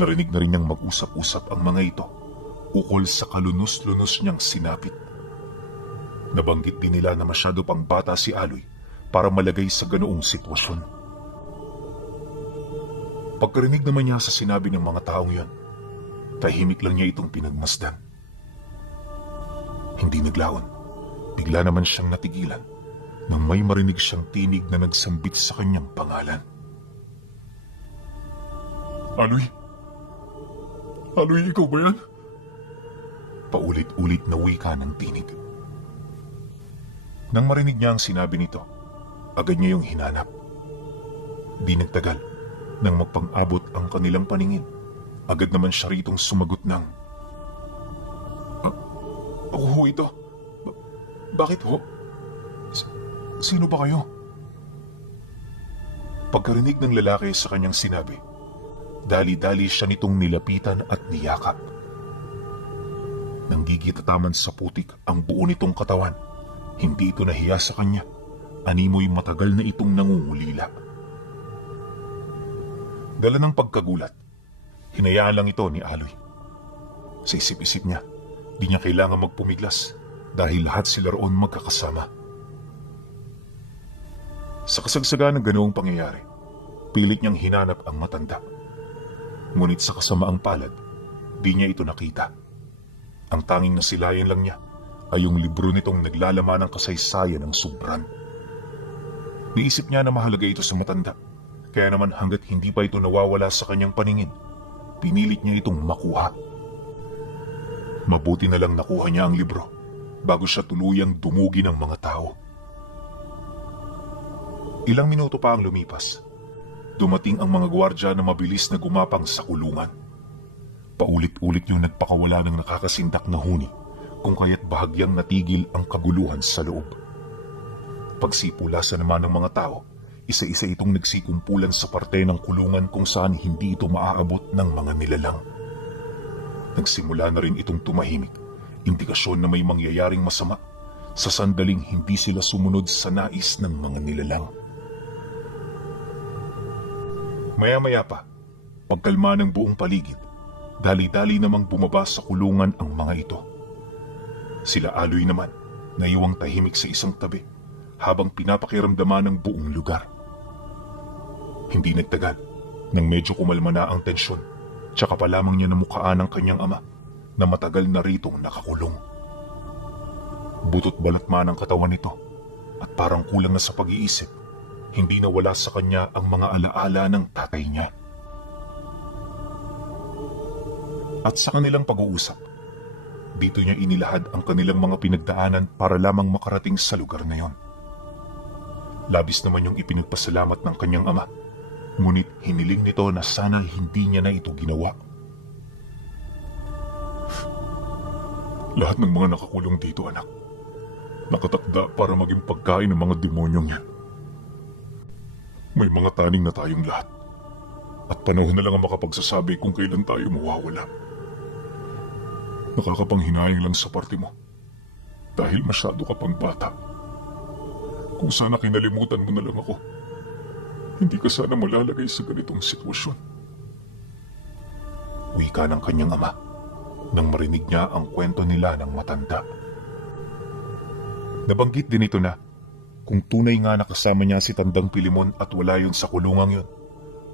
Narinig na rin niyang mag-usap-usap ang mga ito ukol sa kalunos-lunos niyang sinapit. Nabanggit din nila na masyado pang bata si Aloy para malagay sa ganoong sitwasyon. Pagkarinig naman niya sa sinabi ng mga taong yan, tahimik lang niya itong pinagmasdan. Hindi naglaon, bigla naman siyang natigilan nang may marinig siyang tinig na nagsambit sa kanyang pangalan. Aloy? Aloy, ikaw ba yan? Paulit-ulit na wika ng tinig. Nang marinig niya ang sinabi nito, agad niya yung hinanap. Di nagtagal, nang magpang-abot ang kanilang paningin, agad naman siya ritong sumagot ng, Ako ho ito. Bakit ho? Sino ba kayo? Pagkarinig ng lalaki sa kanyang sinabi, dali-dali siya nitong nilapitan at niyakap. Nanggigitataman sa putik ang buo nitong katawan. Hindi ito nahiya sa kanya. Animoy matagal na itong nangungulila. Dala ng pagkagulat, hinayaan lang ito ni Aloy. Sa isip-isip niya, di niya kailangan magpumiglas dahil lahat sila roon magkakasama. Sa kasagsagan ng ganoong pangyayari, pilit niyang hinanap ang matanda. Ngunit sa kasamaang palad, di niya ito nakita. Ang tanging nasilayan lang niya ay yung libro nitong naglalaman ng kasaysayan ng Subran. Naisip niya na mahalaga ito sa matanda, kaya naman hanggat hindi pa ito nawawala sa kanyang paningin, pinilit niya itong makuha. Mabuti na lang nakuha niya ang libro bago siya tuluyang dumugi ng mga tao. Ilang minuto pa ang lumipas. Dumating ang mga gwardya na mabilis na gumapang sa kulungan. Paulit-ulit yung nagpakawala ng nakakasindak na huni, kung kaya't bahagyang natigil ang kaguluhan sa loob. Pagsipulasan naman ng mga tao, isa-isa itong nagsikumpulan sa parte ng kulungan kung saan hindi ito maaabot ng mga nilalang. Nagsimula na rin itong tumahimik, indikasyon na may mangyayaring masama sa sandaling hindi sila sumunod sa nais ng mga nilalang. Maya-maya pa, pagkalma ng buong paligid, dali-dali namang bumaba sa kulungan ang mga ito. Sila Aloy naman, naiwang tahimik sa isang tabi habang pinapakiramdaman ng buong lugar. Hindi nagtagal, nang medyo kumalma na ang tensyon, tsaka pa lamang niya namukhaan ang kanyang ama na matagal na ritong nakakulong. Butot balot man ang katawan nito at parang kulang na sa pag-iisip, hindi nawala sa kanya ang mga alaala ng tatay niya. At sa kanilang pag-uusap, dito niya inilahad ang kanilang mga pinagdaanan para lamang makarating sa lugar na yon. Labis naman yung ipinagpasalamat ng kanyang ama, ngunit hiniling nito na sana hindi niya na ito ginawa. Lahat ng mga nakakulong dito, anak, nakatakda para maging pagkain ng mga demonyong yan. May mga taning na tayong lahat, at panahon na lang ang makapagsasabi kung kailan tayo mawawala. Nakakapanghinayang lang sa parte mo, dahil masyado ka pang bata. Kung sana kinalimutan mo na lang ako, hindi ka sana malalagay sa ganitong sitwasyon. Wika ng kanyang ama nang marinig niya ang kwento nila ng matanda. Nabanggit din ito na kung tunay nga nakasama niya si Tandang Pilimon at wala yun sa kulungang yun,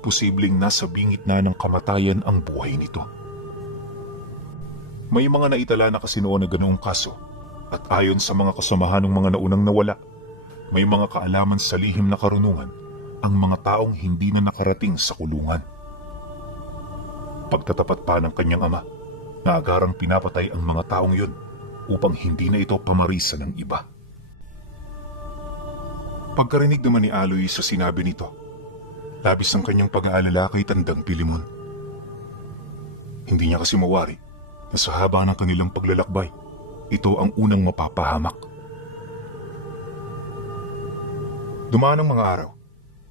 posibleng nasa bingit na ng kamatayan ang buhay nito. May mga naitala na kasi noon na ganoong kaso, at ayon sa mga kasamahan ng mga naunang nawala, may mga kaalaman sa lihim na karunungan ang mga taong hindi na nakarating sa kulungan. Pagtatapat pa ng kanyang ama, naagarang pinapatay ang mga taong yun upang hindi na ito pamarisa ng iba. Pagkarinig naman ni Aloy sa sinabi nito, labis ang kanyang pag-aalala kay Tandang Pilimon. Hindi niya kasi mawari na sa haba ng kanilang paglalakbay, ito ang unang mapapahamak. Dumaan ang mga araw,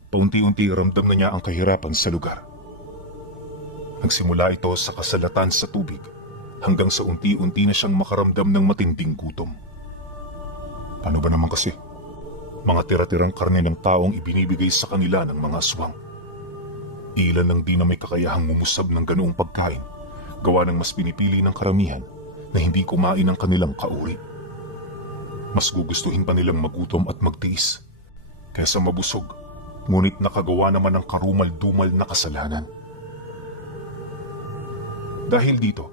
paunti-unti ramdam na niya ang kahirapan sa lugar. Nagsimula ito sa kasalatan sa tubig hanggang sa unti-unti na siyang makaramdam ng matinding gutom. Paano ba naman kasi? Mga tira-tirang karne ng taong ibinibigay sa kanila ng mga aswang. Ilan lang din na may kakayahang umusab ng ganoong pagkain, gawa ng mas pinipili ng karamihan na hindi kumain ng kanilang kauri. Mas gugustuhin pa nilang magutom at magtiis kaysa mabusog, ngunit nakagawa naman ng karumal-dumal na kasalanan. Dahil dito,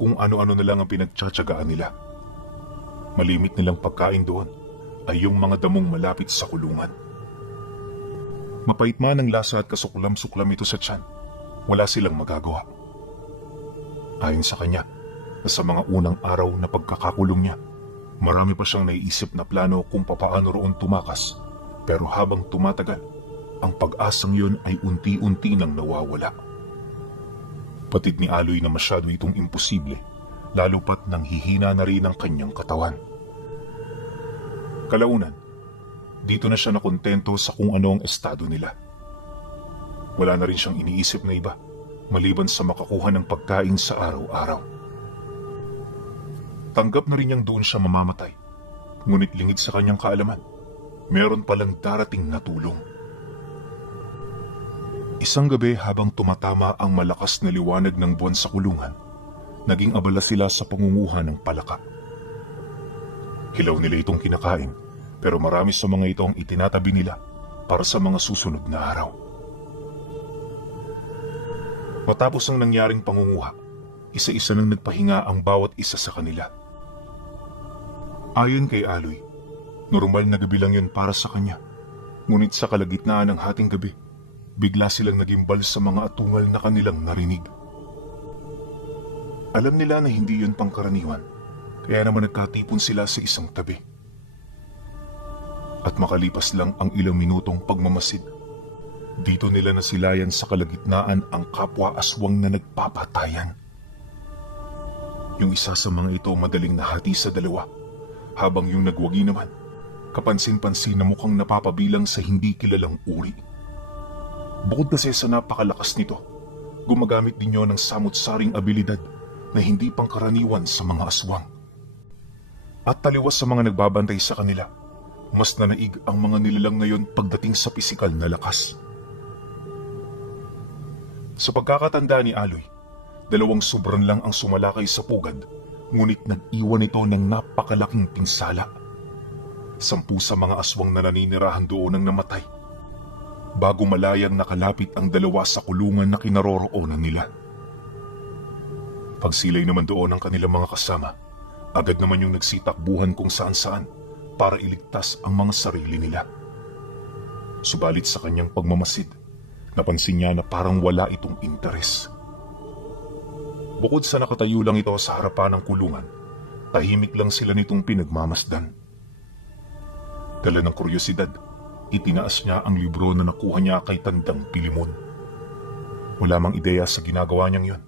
kung ano-ano na lang ang pinagtsatsagaan nila. Malimit nilang pagkain doon ay yung mga damong malapit sa kulungan. Mapait man ang lasa at kasuklam-suklam ito sa tiyan, wala silang magagawa. Ayon sa kanya, na sa mga unang araw na pagkakakulong niya, marami pa siyang naiisip na plano kung papaano roon tumakas, pero habang tumatagal, ang pag-asang yun ay unti-unti nang nawawala. Patid ni Aloy na masyado itong imposible, lalo pat nang hihina na rin ang kanyang katawan. Kalaunan, dito na siya nakontento sa kung ano ang estado nila. Wala na rin siyang iniisip na iba, maliban sa makakuha ng pagkain sa araw-araw. Tanggap na rin niyang doon siya mamamatay, ngunit lingid sa kanyang kaalaman, meron palang darating na tulong. Isang gabi habang tumatama ang malakas na liwanag ng buwan sa kulungan, naging abala sila sa pangunguha ng palaka. Hilaw nila itong kinakain, pero marami sa mga ito ang itinatabi nila para sa mga susunod na araw. Matapos ang nangyaring pangunguha, isa-isa nang nagpahinga ang bawat isa sa kanila. Ayon kay Aloy, normal na gabi lang yun para sa kanya. Ngunit sa kalagitnaan ng hating gabi, bigla silang nagimbal sa mga atungal na kanilang narinig. Alam nila na hindi yun pangkaraniwan, kaya naman nagkatipon sila sa isang tabi. At makalipas lang ang ilang minutong pagmamasid, dito nila nasilayan sa kalagitnaan ang kapwa aswang na nagpapatayan. Yung isa sa mga ito madaling nahati sa dalawa, habang yung nagwagi naman, kapansin-pansin na mukhang napapabilang sa hindi kilalang uri. Bukod kasi sa napakalakas nito, gumagamit din yun ng samut-saring abilidad na hindi pangkaraniwan sa mga aswang. At taliwas sa mga nagbabantay sa kanila, mas nanaig ang mga nilalang na yun pagdating sa pisikal na lakas. Sa pagkakatanda ni Aloy, 2 sobran lang ang sumalakay sa pugad, ngunit nag-iwan ito ng napakalaking pinsala. 10 sa mga aswang na naninirahan doon ang namatay, bago malayang nakalapit ang 2 sa kulungan na kinaroroonan nila. Pagsilay naman doon ng kanilang mga kasama, agad naman yung nagsitakbuhan kung saan-saan para iligtas ang mga sarili nila. Subalit sa kanyang pagmamasid, napansin niya na parang wala itong interes. Bukod sa nakatayo lang ito sa harapan ng kulungan, tahimik lang sila nitong pinagmamasdan. Dala ng kuryosidad, itinaas niya ang libro na nakuha niya kay Tandang Pilimon. Wala mang ideya sa ginagawa niyang yun.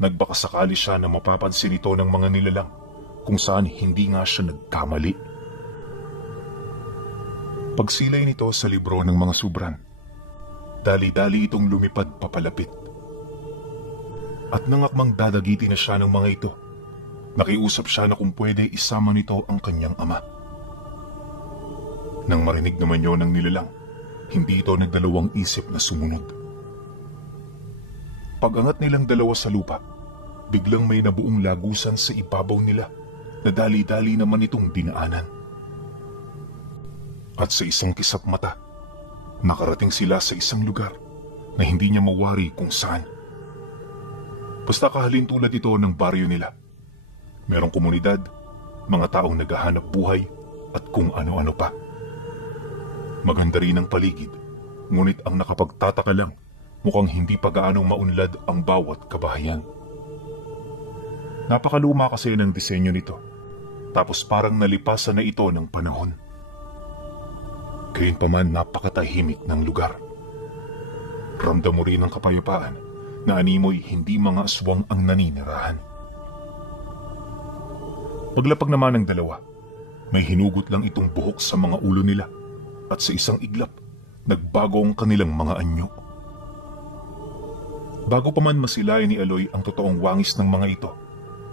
Nagbakasakali siya na mapapansin ito ng mga nilalang kung saan hindi nga siya nagkamali. Pagsilay nito sa libro ng mga subran, dali-dali itong lumipad papalapit. At nangakmang dadagiti na siya ng mga ito, nakiusap siya na kung pwede isama nito ang kanyang ama. Nang marinig naman yun ng nilalang, hindi ito nagdalawang isip na sumunod. Pag-angat nilang 2 sa lupa, biglang may nabuong lagusan sa ibabaw nila na dali-dali naman itong dinaanan. At sa isang kisap mata, nakarating sila sa isang lugar na hindi niya mawari kung saan. Basta kahalintulad ito ng baryo nila. Merong komunidad, mga taong naghahanap buhay at kung ano-ano pa. Maganda rin ang paligid, ngunit ang nakapagtataka lang, mukhang hindi pa gaanong maunlad ang bawat kabahayan. Napakaluma kasi ng disenyo nito, tapos parang nalipasan na ito ng panahon. Gayunpaman napakatahimik ng lugar. Ramdam mo rin ang kapayapaan na animoy hindi mga aswang ang naninirahan. Paglapag naman ng 2, may hinugot lang itong buhok sa mga ulo nila at sa isang iglap, nagbago ang kanilang mga anyo. Bago pa man masilayan ni Aloy ang totoong wangis ng mga ito,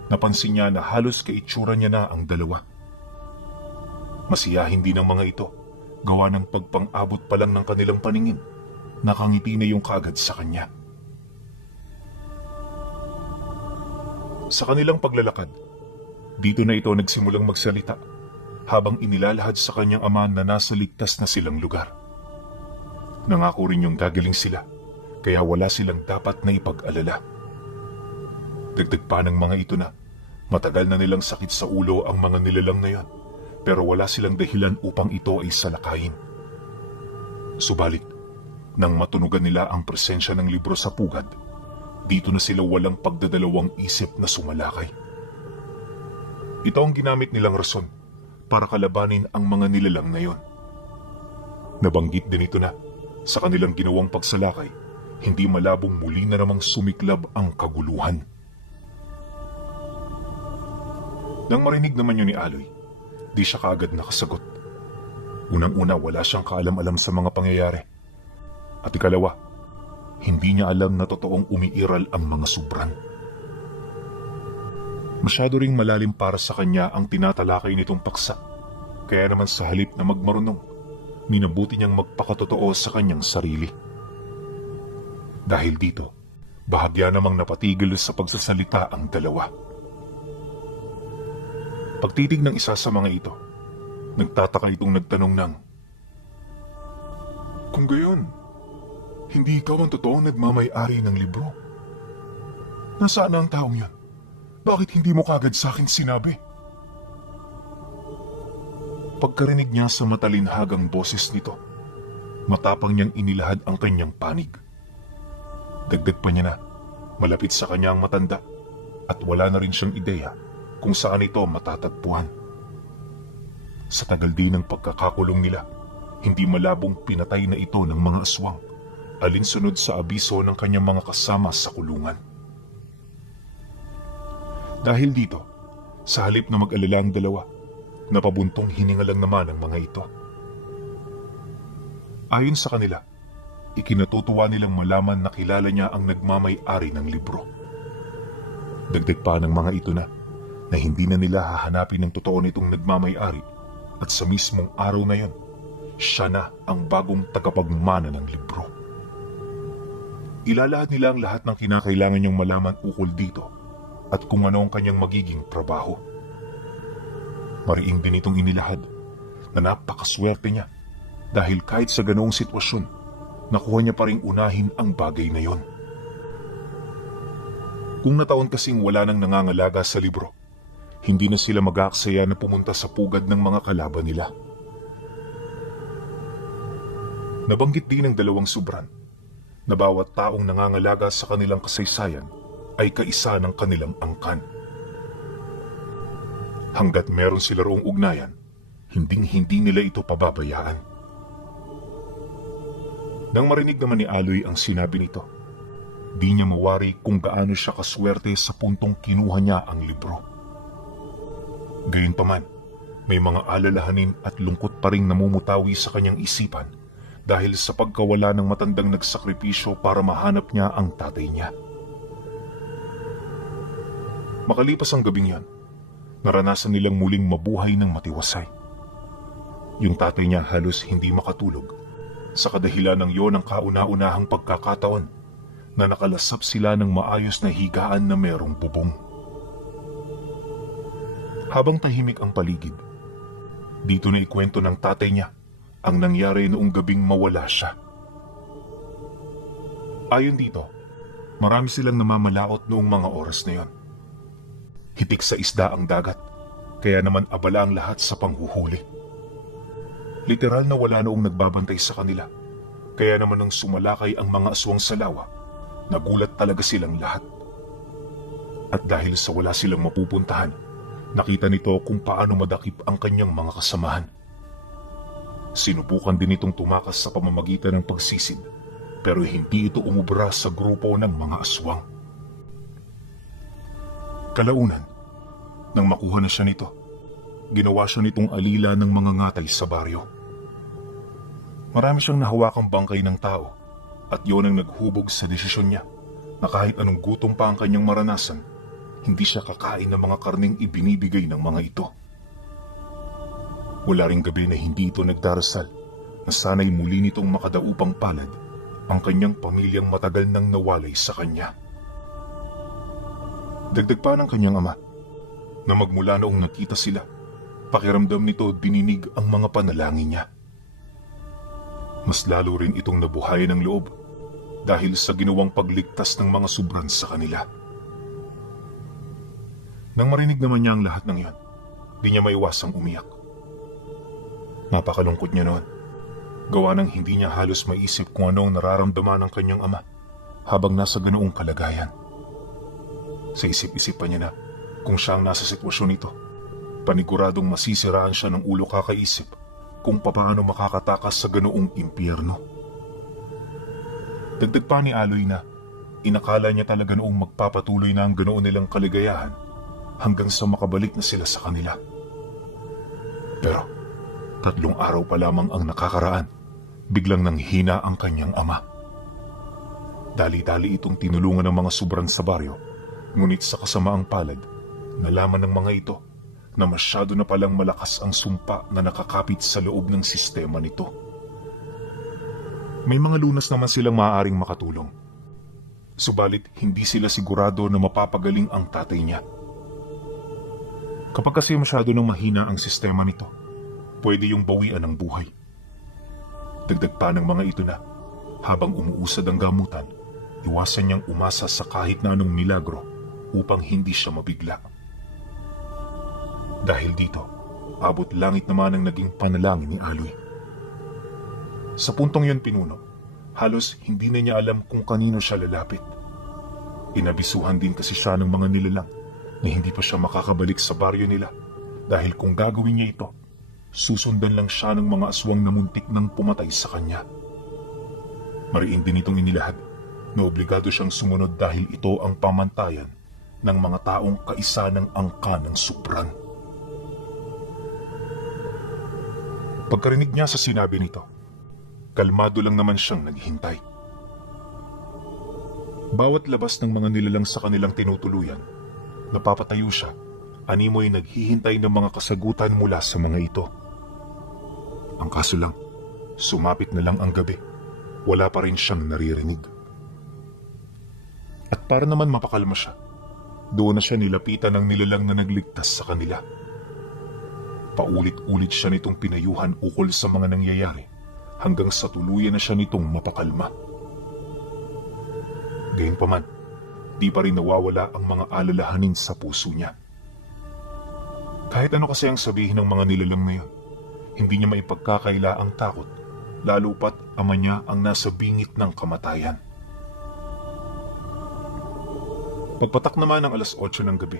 napansin niya na halos kaitsura niya na ang 2. Masiyahin din ang mga ito, gawa ng pagpang-abot pa lang ng kanilang paningin, nakangiti na yung kaagad sa kanya. Sa kanilang paglalakad, dito na ito nagsimulang magsalita habang inilalahad sa kanyang ama na nasa ligtas na silang lugar. Nangako rin yung gagaling sila, kaya wala silang dapat na ipag-alala. Dagdag pa ng mga ito na matagal na nilang sakit sa ulo ang mga nilalang na yon, pero wala silang dahilan upang ito ay salakayin. Subalit, nang matunugan nila ang presensya ng libro sa pugad, dito na sila walang pagdadalawang isip na sumalakay. Ito ang ginamit nilang rason para kalabanin ang mga nilalang na yon. Nabanggit din ito na sa kanilang ginawang pagsalakay, hindi malabong muli na namang sumiklab ang kaguluhan. Nang marinig naman yun ni Aloy, di siya kaagad nakasagot. Unang-una, wala siyang kaalam-alam sa mga pangyayari. At ikalawa, hindi niya alam na totoong umiiral ang mga subran. Masyado ring malalim para sa kanya ang tinatalakay nitong paksa, kaya naman sa halip na magmarunong, minabuti niyang magpakatotoo sa kanyang sarili. Dahil dito, bahagya namang napatigil sa pagsasalita ang 2. Pagtitig ng isa sa mga ito, nagtataka itong nagtanong ng, "Kung gayon, hindi ikaw ang totoong nagmamay-ari ng libro. Nasaan ang taong yan? Bakit hindi mo kagad sa akin sinabi? Pagkarinig niya sa matalinhagang boses nito, matapang niyang inilahad ang kanyang panig. Dagdag pa niya na, malapit sa kanya ang matanda at wala na rin siyang ideya kung saan ito matatagpuan. Sa tagal din ng pagkakakulong nila, hindi malabong pinatay na ito ng mga aswang, alinsunod sa abiso ng kanyang mga kasama sa kulungan. Dahil dito, sa halip na mag-alala ang dalawa, napabuntong hininga lang naman ang mga ito. Ayon sa kanila, ikinatutuwa nilang malaman na kilala niya ang nagmamay-ari ng libro. Dagdag pa ng mga ito na hindi na nila hahanapin ng totoo nitong nagmamay-ari at sa mismong araw na yon, siya na ang bagong tagapagmana ng libro. Ilalahad nila ang lahat ng kinakailangan niyang malaman ukol dito at kung ano ang kanyang magiging trabaho. Mariing din itong inilahad na napakaswerte niya dahil kahit sa ganoong sitwasyon, nakuha niya pa ring unahin ang bagay na yon. Kung nataon kasing wala nang nangangalaga sa libro, hindi na sila mag-aaksaya na pumunta sa pugad ng mga kalaban nila. Nabanggit din ng dalawang subran na bawat taong nangangalaga sa kanilang kasaysayan ay kaisa ng kanilang angkan. Hanggat meron sila roong ugnayan, hinding-hindi nila ito pababayaan. Nang marinig naman ni Aloy ang sinabi nito, di niya mawari kung gaano siya kaswerte sa puntong kinuha niya ang libro. Gayunpaman, may mga alalahanin at lungkot pa ring namumutawi sa kanyang isipan dahil sa pagkawala ng matandang nagsakripisyo para mahanap niya ang tatay niya. Makalipas ang gabing yan, naranasan nilang muling mabuhay ng matiwasay. Yung tatay niya halos hindi makatulog sa kadahilan ng yon ang kauna-unahang pagkakataon na nakalasap sila ng maayos na higaan na merong bubong. Habang tahimik ang paligid, dito na ikwento ng tatay niya ang nangyari noong gabing mawala siya. Ayon dito, marami silang namamalaot noong mga oras na yon. Hitik sa isda ang dagat, kaya naman abala ang lahat sa panghuhuli. Literal na wala noong nagbabantay sa kanila, kaya naman nang sumalakay ang mga aswang sa lawa, nagulat talaga silang lahat. At dahil sa wala silang mapupuntahan, nakita nito kung paano madakip ang kanyang mga kasamahan. Sinubukan din itong tumakas sa pamamagitan ng pagsisid, pero hindi ito umubra sa grupo ng mga aswang. Kalaunan, nang makuha na siya nito, ginawa siya nitong alila ng mga ngatay sa baryo. Marami siyang nahawakang bangkay ng tao at yun ang naghubog sa desisyon niya na kahit anong gutom pa ang kanyang maranasan, hindi siya kakain ng mga karneng ibinibigay ng mga ito. Wala ring gabi na hindi ito nagdarasal na sana'y muli nitong makadaupang palad ang kanyang pamilyang matagal nang nawalay sa kanya. Dagdag pa ng kanyang ama na magmula noong nakita sila, pakiramdam nito dininig ang mga panalangin niya. Mas lalo rin itong nabuhayan ng loob dahil sa ginawang pagligtas ng mga subran sa kanila. Nang marinig naman niya ang lahat ng iyon, di niya maiwasang umiyak. Napakalungkot niya noon, gawa ng hindi niya halos maisip kung ano ang nararamdaman ng kanyang ama habang nasa ganoong kalagayan. Sa isip-isip pa niya na kung siya ang nasa sitwasyon nito, paniguradong masisiraan siya ng ulo kakaisip kung papaano makakatakas sa ganoong impyerno. Dagdag pa ni Aloy na inakala niya talaga noong magpapatuloy na ang ganoon nilang kaligayahan hanggang sa makabalik na sila sa kanila. Pero 3 araw pa lamang ang nakakaraan, biglang nanghina ang kanyang ama. Dali-dali itong tinulungan ng mga subran sa baryo, ngunit sa kasamaang palad, nalaman ng mga ito na masyado na palang malakas ang sumpa na nakakapit sa loob ng sistema nito. May mga lunas naman silang maaaring makatulong. Subalit hindi sila sigurado na mapapagaling ang tatay niya. Kapag kasi masyado nang mahina ang sistema nito, pwede yung bawian ng buhay. Dagdag pa ng mga ito na, habang umuusad ang gamutan, iwasan niyang umasa sa kahit na anong milagro upang hindi siya mabigla. Dahil dito, abot langit naman ang naging panalangin ni Aloy. Sa puntong yun pinuno, halos hindi na niya alam kung kanino siya lalapit. Inabisuhan din kasi siya ng mga nilalang na hindi pa siya makakabalik sa baryo nila dahil kung gagawin niya ito, susundan lang siya ng mga aswang na muntik nang pumatay sa kanya. Mariin din itong inilahad na obligado siyang sumunod dahil ito ang pamantayan ng mga taong kaisa ng angka ng Supran. Pagkarinig niya sa sinabi nito, kalmado lang naman siyang naghihintay. Bawat labas ng mga nilalang sa kanilang tinutuluyan, napapatayo siya, animoy naghihintay ng mga kasagutan mula sa mga ito. Ang kaso lang, sumapit na lang ang gabi, wala pa rin siyang naririnig. At para naman mapakalma siya, doon na siya nilapitan ng nilalang na nagligtas sa kanila. Paulit-ulit siya nitong pinayuhan ukol sa mga nangyayari hanggang sa tuluyan na siya nitong mapakalma. Gayunpaman, di pa rin nawawala ang mga alalahanin sa puso niya. Kahit ano kasi ang sabihin ng mga nilalang na yun, hindi niya maipagkakaila ang takot, lalo pat ama niya ang nasa bingit ng kamatayan. Pagpatak naman ng 8:00 ng gabi,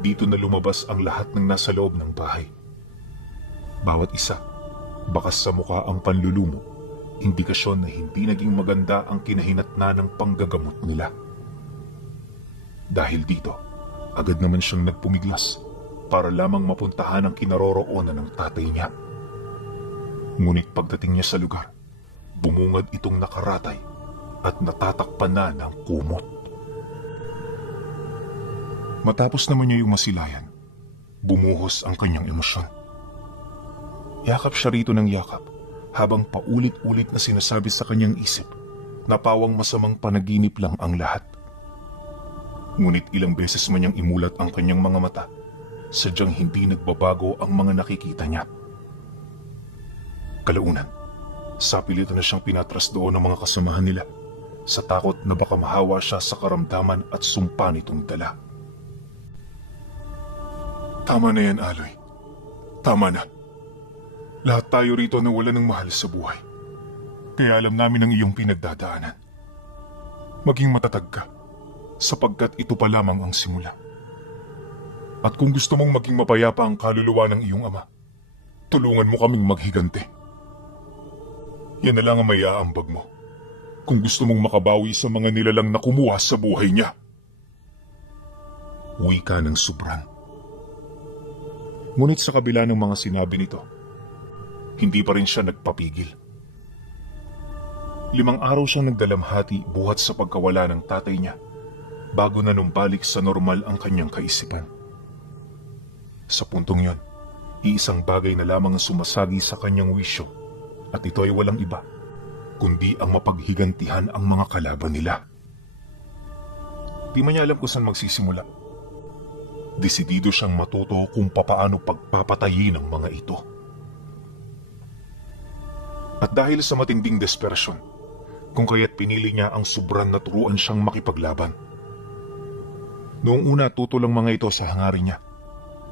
dito na lumabas ang lahat ng nasa loob ng bahay. Bawat isa, bakas sa mukha ang panlulumo, indikasyon na hindi naging maganda ang kinahinatna ng panggagamot nila. Dahil dito, agad naman siyang nagpumiglas para lamang mapuntahan ang kinaroroonan ng tatay niya. Ngunit pagdating niya sa lugar, bumungad itong nakaratay at natatakpan na ng kumot. Matapos naman niya yung masilayan, bumuhos ang kanyang emosyon. Yakap siya rito ng yakap habang paulit-ulit na sinasabi sa kanyang isip na pawang masamang panaginip lang ang lahat. Ngunit ilang beses man niyang imulat ang kanyang mga mata, sadyang hindi nagbabago ang mga nakikita niya. Kalaunan, sapilitan na siyang pinatras doon ng mga kasamahan nila sa takot na baka mahawa siya sa karamdaman at sumpa nitong dala. Tama na yan, Aloy. Tama na. Lahat tayo rito nawala ng mahal sa buhay. Kaya alam namin ang iyong pinagdadaanan. Maging matatag ka, sapagkat ito pa lamang ang simula. At kung gusto mong maging mapayapa ang kaluluwa ng iyong ama, tulungan mo kaming maghigante. Yan na lang ang may aambag mo, kung gusto mong makabawi sa mga nilalang na kumuha sa buhay niya. Wika ng Supran. Ngunit sa kabila ng mga sinabi nito, hindi pa rin siya nagpapigil. 5 araw siyang nagdalamhati buhat sa pagkawala ng tatay niya bago na numbalik sa normal ang kanyang kaisipan. Sa puntong yon, iisang bagay na lamang ang sumasagi sa kanyang wisyo at ito ay walang iba kundi ang mapaghigantihan ang mga kalaban nila. Di man niya alam kung saan magsisimula. Desidido siyang matuto kung papaano pagpapatayin ng mga ito. At dahil sa matinding desperasyon, kung kaya't pinili niya ang Supran na turuan siyang makipaglaban. Noong una tuto lang mga ito sa hangarin niya,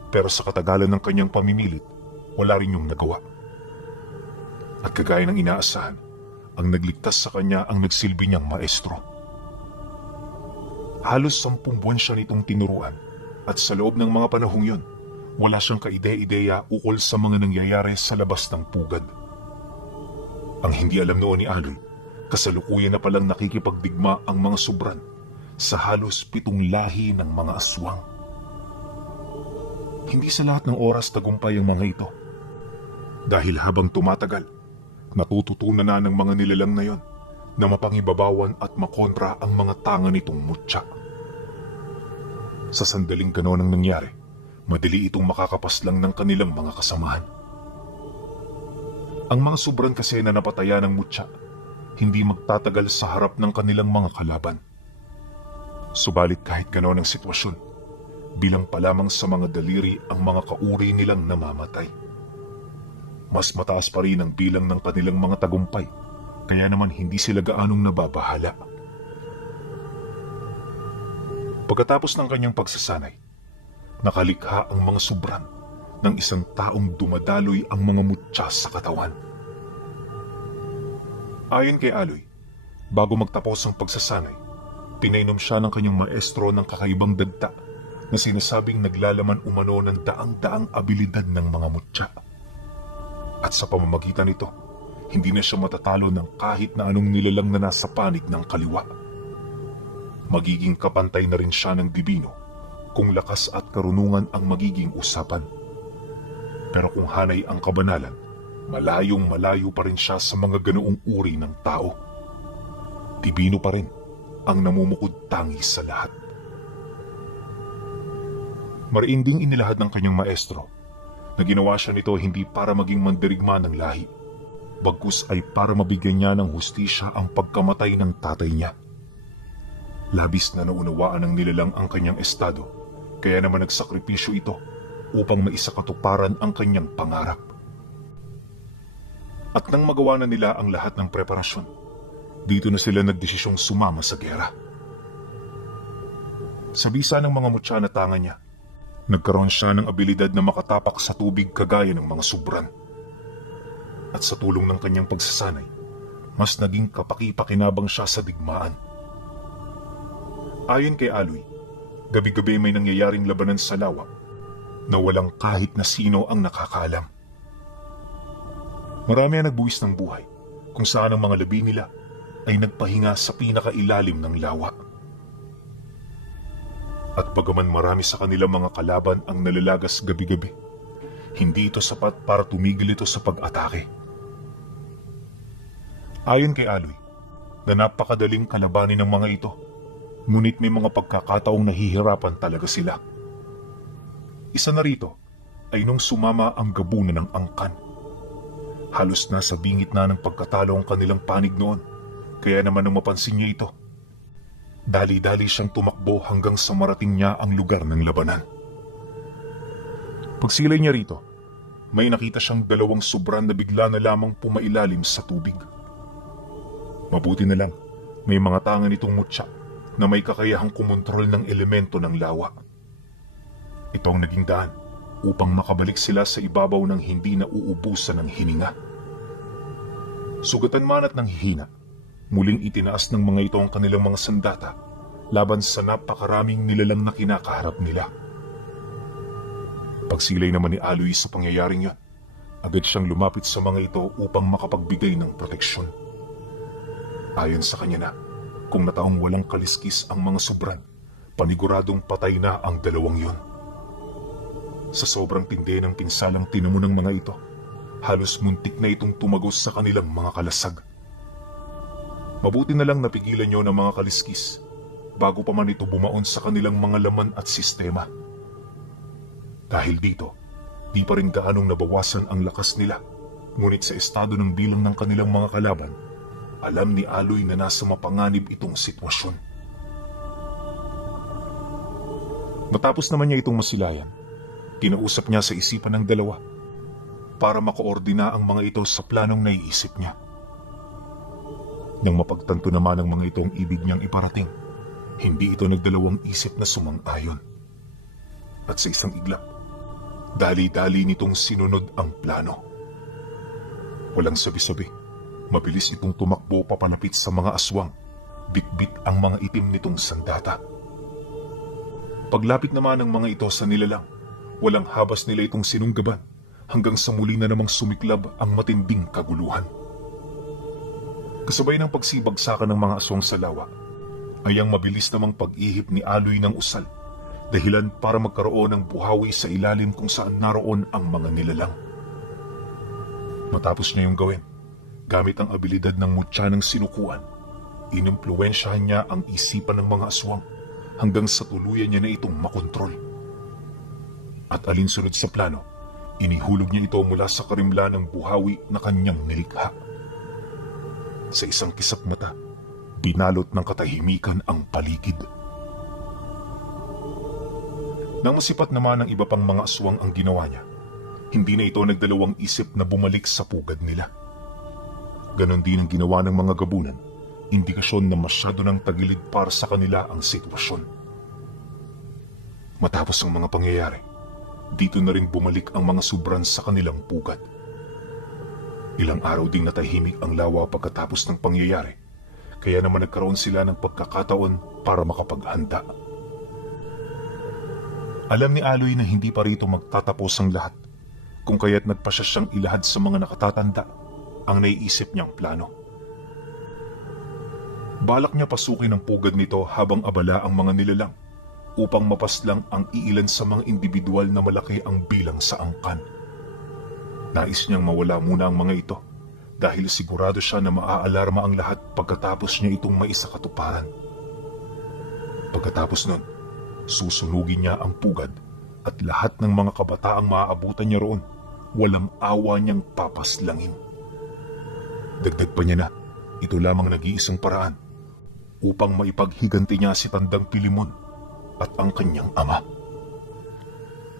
pero sa katagalan ng kanyang pamimilit, wala rin yung nagawa. At kagaya ng inaasahan, ang nagligtas sa kanya ang nagsilbi niyang maestro. Halos 10 buwan siya nitong tinuruan at sa loob ng mga panahong yon, wala siyang kaide-ideya ukol sa mga nangyayari sa labas ng pugad. Ang hindi alam noon ni Aloy, kasalukuyan na palang nakikipagdigma ang mga Supran sa halos 7 lahi ng mga aswang. Hindi sa lahat ng oras tagumpay ang mga ito. Dahil habang tumatagal, natututunan na ng mga nilalang na yon na mapangibabawan at makontra ang mga tanga nitong mutya. Sa sandaling ganoon ang nangyari, madali itong makakapaslang ng kanilang mga kasamahan. Ang mga Supran kasi na napatayan ng mutya, hindi magtatagal sa harap ng kanilang mga kalaban. Subalit kahit ganoon ang sitwasyon, bilang pa lamang sa mga daliri ang mga kauri nilang namamatay. Mas mataas pa rin ang bilang ng kanilang mga tagumpay, kaya naman hindi sila gaanong nababahala. Pagkatapos ng kanyang pagsasanay, nakalikha ang mga subran ng isang taong dumadaloy ang mga mutya sa katawan. Ayon kay Aloy, bago magtapos ang pagsasanay, pinainom siya ng kanyang maestro ng kakaibang dagta na sinasabing naglalaman umano ng daang-daang abilidad ng mga mutya. At sa pamamagitan nito, hindi na siya matatalo ng kahit na anong nilalang na nasa panig ng kaliwa. Magiging kapantay na rin siya ng dibino kung lakas at karunungan ang magiging usapan. Pero kung hanay ang kabanalan, malayong malayo pa rin siya sa mga ganoong uri ng tao. Dibino pa rin ang namumukod tangi sa lahat. Mariinding inilahad ng kanyang maestro na ginawa siya nito hindi para maging mandirigma ng lahi, bagkus ay para mabigyan niya ng hustisya ang pagkamatay ng tatay niya. Labis na naunawaan ng nilalang ang kanyang estado, kaya naman nagsakripisyo ito upang maisakatuparan ang kanyang pangarap. At nang magawa na nila ang lahat ng preparasyon, dito na sila nagdesisyong sumama sa gera. Sa bisa ng mga mutya na tanga niya, nagkaroon siya ng abilidad na makatapak sa tubig kagaya ng mga subran. At sa tulong ng kanyang pagsasanay, mas naging kapaki-pakinabang siya sa digmaan. Ayon kay Aloy, gabi-gabi may nangyayaring labanan sa lawa na walang kahit na sino ang nakakaalam. Marami ang nagbuwis ng buhay kung saan ang mga labi nila ay nagpahinga sa pinakailalim ng lawa. At bagaman marami sa kanilang mga kalaban ang nalalagas gabi-gabi, hindi ito sapat para tumigil ito sa pag-atake. Ayon kay Aloy, na napakadaling kalabanin ng mga ito, ngunit may mga pagkakataong nahihirapan talaga sila. Isa na rito ay nung sumama ang gabunan ng angkan. Halos nasa bingit na ng pagkatalo ang kanilang panig noon, kaya naman nang mapansin niya ito, dali-dali siyang tumakbo hanggang sa marating niya ang lugar ng labanan. Pagsilay niya rito, may nakita siyang dalawang subran na bigla na lamang pumailalim sa tubig. Mabuti na lang, may mga tangan nitong mutya na may kakayahang kumontrol ng elemento ng lawa. Ito ang naging daan upang makabalik sila sa ibabaw ng hindi na uubusan ng hininga. Sugatan man at nanghihina, muling itinaas ng mga ito ang kanilang mga sandata laban sa napakaraming nilalang na kinakaharap nila. Pagsilay naman ni Aloy sa pangyayaring yon, agad siyang lumapit sa mga ito upang makapagbigay ng proteksyon. Ayon sa kanya na, kung nataong walang kaliskis ang mga subran, paniguradong patay na ang dalawang yon. Sa sobrang tindi ng pinsalang tinamo ng mga ito, halos muntik na itong tumagos sa kanilang mga kalasag. Mabuti na lang napigilan niyo ng mga kaliskis bago pa man ito bumaon sa kanilang mga laman at sistema. Dahil dito, di pa rin gaanong nabawasan ang lakas nila, ngunit sa estado ng bilang ng kanilang mga kalaban, alam ni Aloy na nasa mapanganib itong sitwasyon. Matapos naman niya itong masilayan, kinausap niya sa isipan ng dalawa para makoordina ang mga ito sa planong naiisip niya. Nang mapagtanto naman ng mga itong ibig niyang iparating, hindi ito nagdalawang isip na sumang-ayon. At sa isang iglap, dali-dali nitong sinunod ang plano. Walang sabi-sabi, mabilis itong tumakbo papalapit sa mga aswang, bitbit ang mga itim nitong sandata. Paglapit naman ng mga ito sa nilalang, walang habas nila itong sinunggaban hanggang sa muli na namang sumiklab ang matinding kaguluhan. Kasabay ng pagsibagsakan ng mga aswang sa lawa, ay ang mabilis namang pag-ihip ni Aloy ng usal, dahilan para magkaroon ng buhawi sa ilalim kung saan naroon ang mga nilalang. Matapos niya yung gawin, gamit ang abilidad ng mutya ng sinukuan, inimpluwensyahan niya ang isipan ng mga aswang hanggang sa tuluyan niya na itong makontrol. At alinsunod sa plano, inihulog niya ito mula sa karimla ng buhawi na kanyang nilikha. Sa isang kisap mata, binalot ng katahimikan ang paligid. Nang masipat naman ng iba pang mga aswang ang ginawa niya, hindi na ito nagdalawang isip na bumalik sa pugad nila. Ganon din ang ginawa ng mga gabunan, indikasyon na masyado ng tagilid para sa kanila ang sitwasyon. Matapos ang mga pangyayari, dito na rin bumalik ang mga subran sa kanilang pugad. Ilang araw ding natahimik ang lawa pagkatapos ng pangyayari, kaya naman nagkaroon sila ng pagkakataon para makapaghanda. Alam ni Aloy na hindi pa rito magtatapos ang lahat, kung kaya't nagpasya siyang ilahad sa mga nakatatanda ang naiisip niyang plano. Balak niya pasukin ang pugad nito habang abala ang mga nilalang upang mapaslang ang iilan sa mga individual na malaki ang bilang sa angkan. Nais niyang mawala muna ang mga ito dahil sigurado siya na maaalarma ang lahat pagkatapos niya itong maisakatuparan. Pagkatapos nun, susunugin niya ang pugad at lahat ng mga kabataang maaabutan niya roon, walang awa niyang papaslangin. Dagdag pa niya na, ito lamang nag-iisang paraan upang maipaghiganti niya si Tandang Pilimon at ang kanyang ama.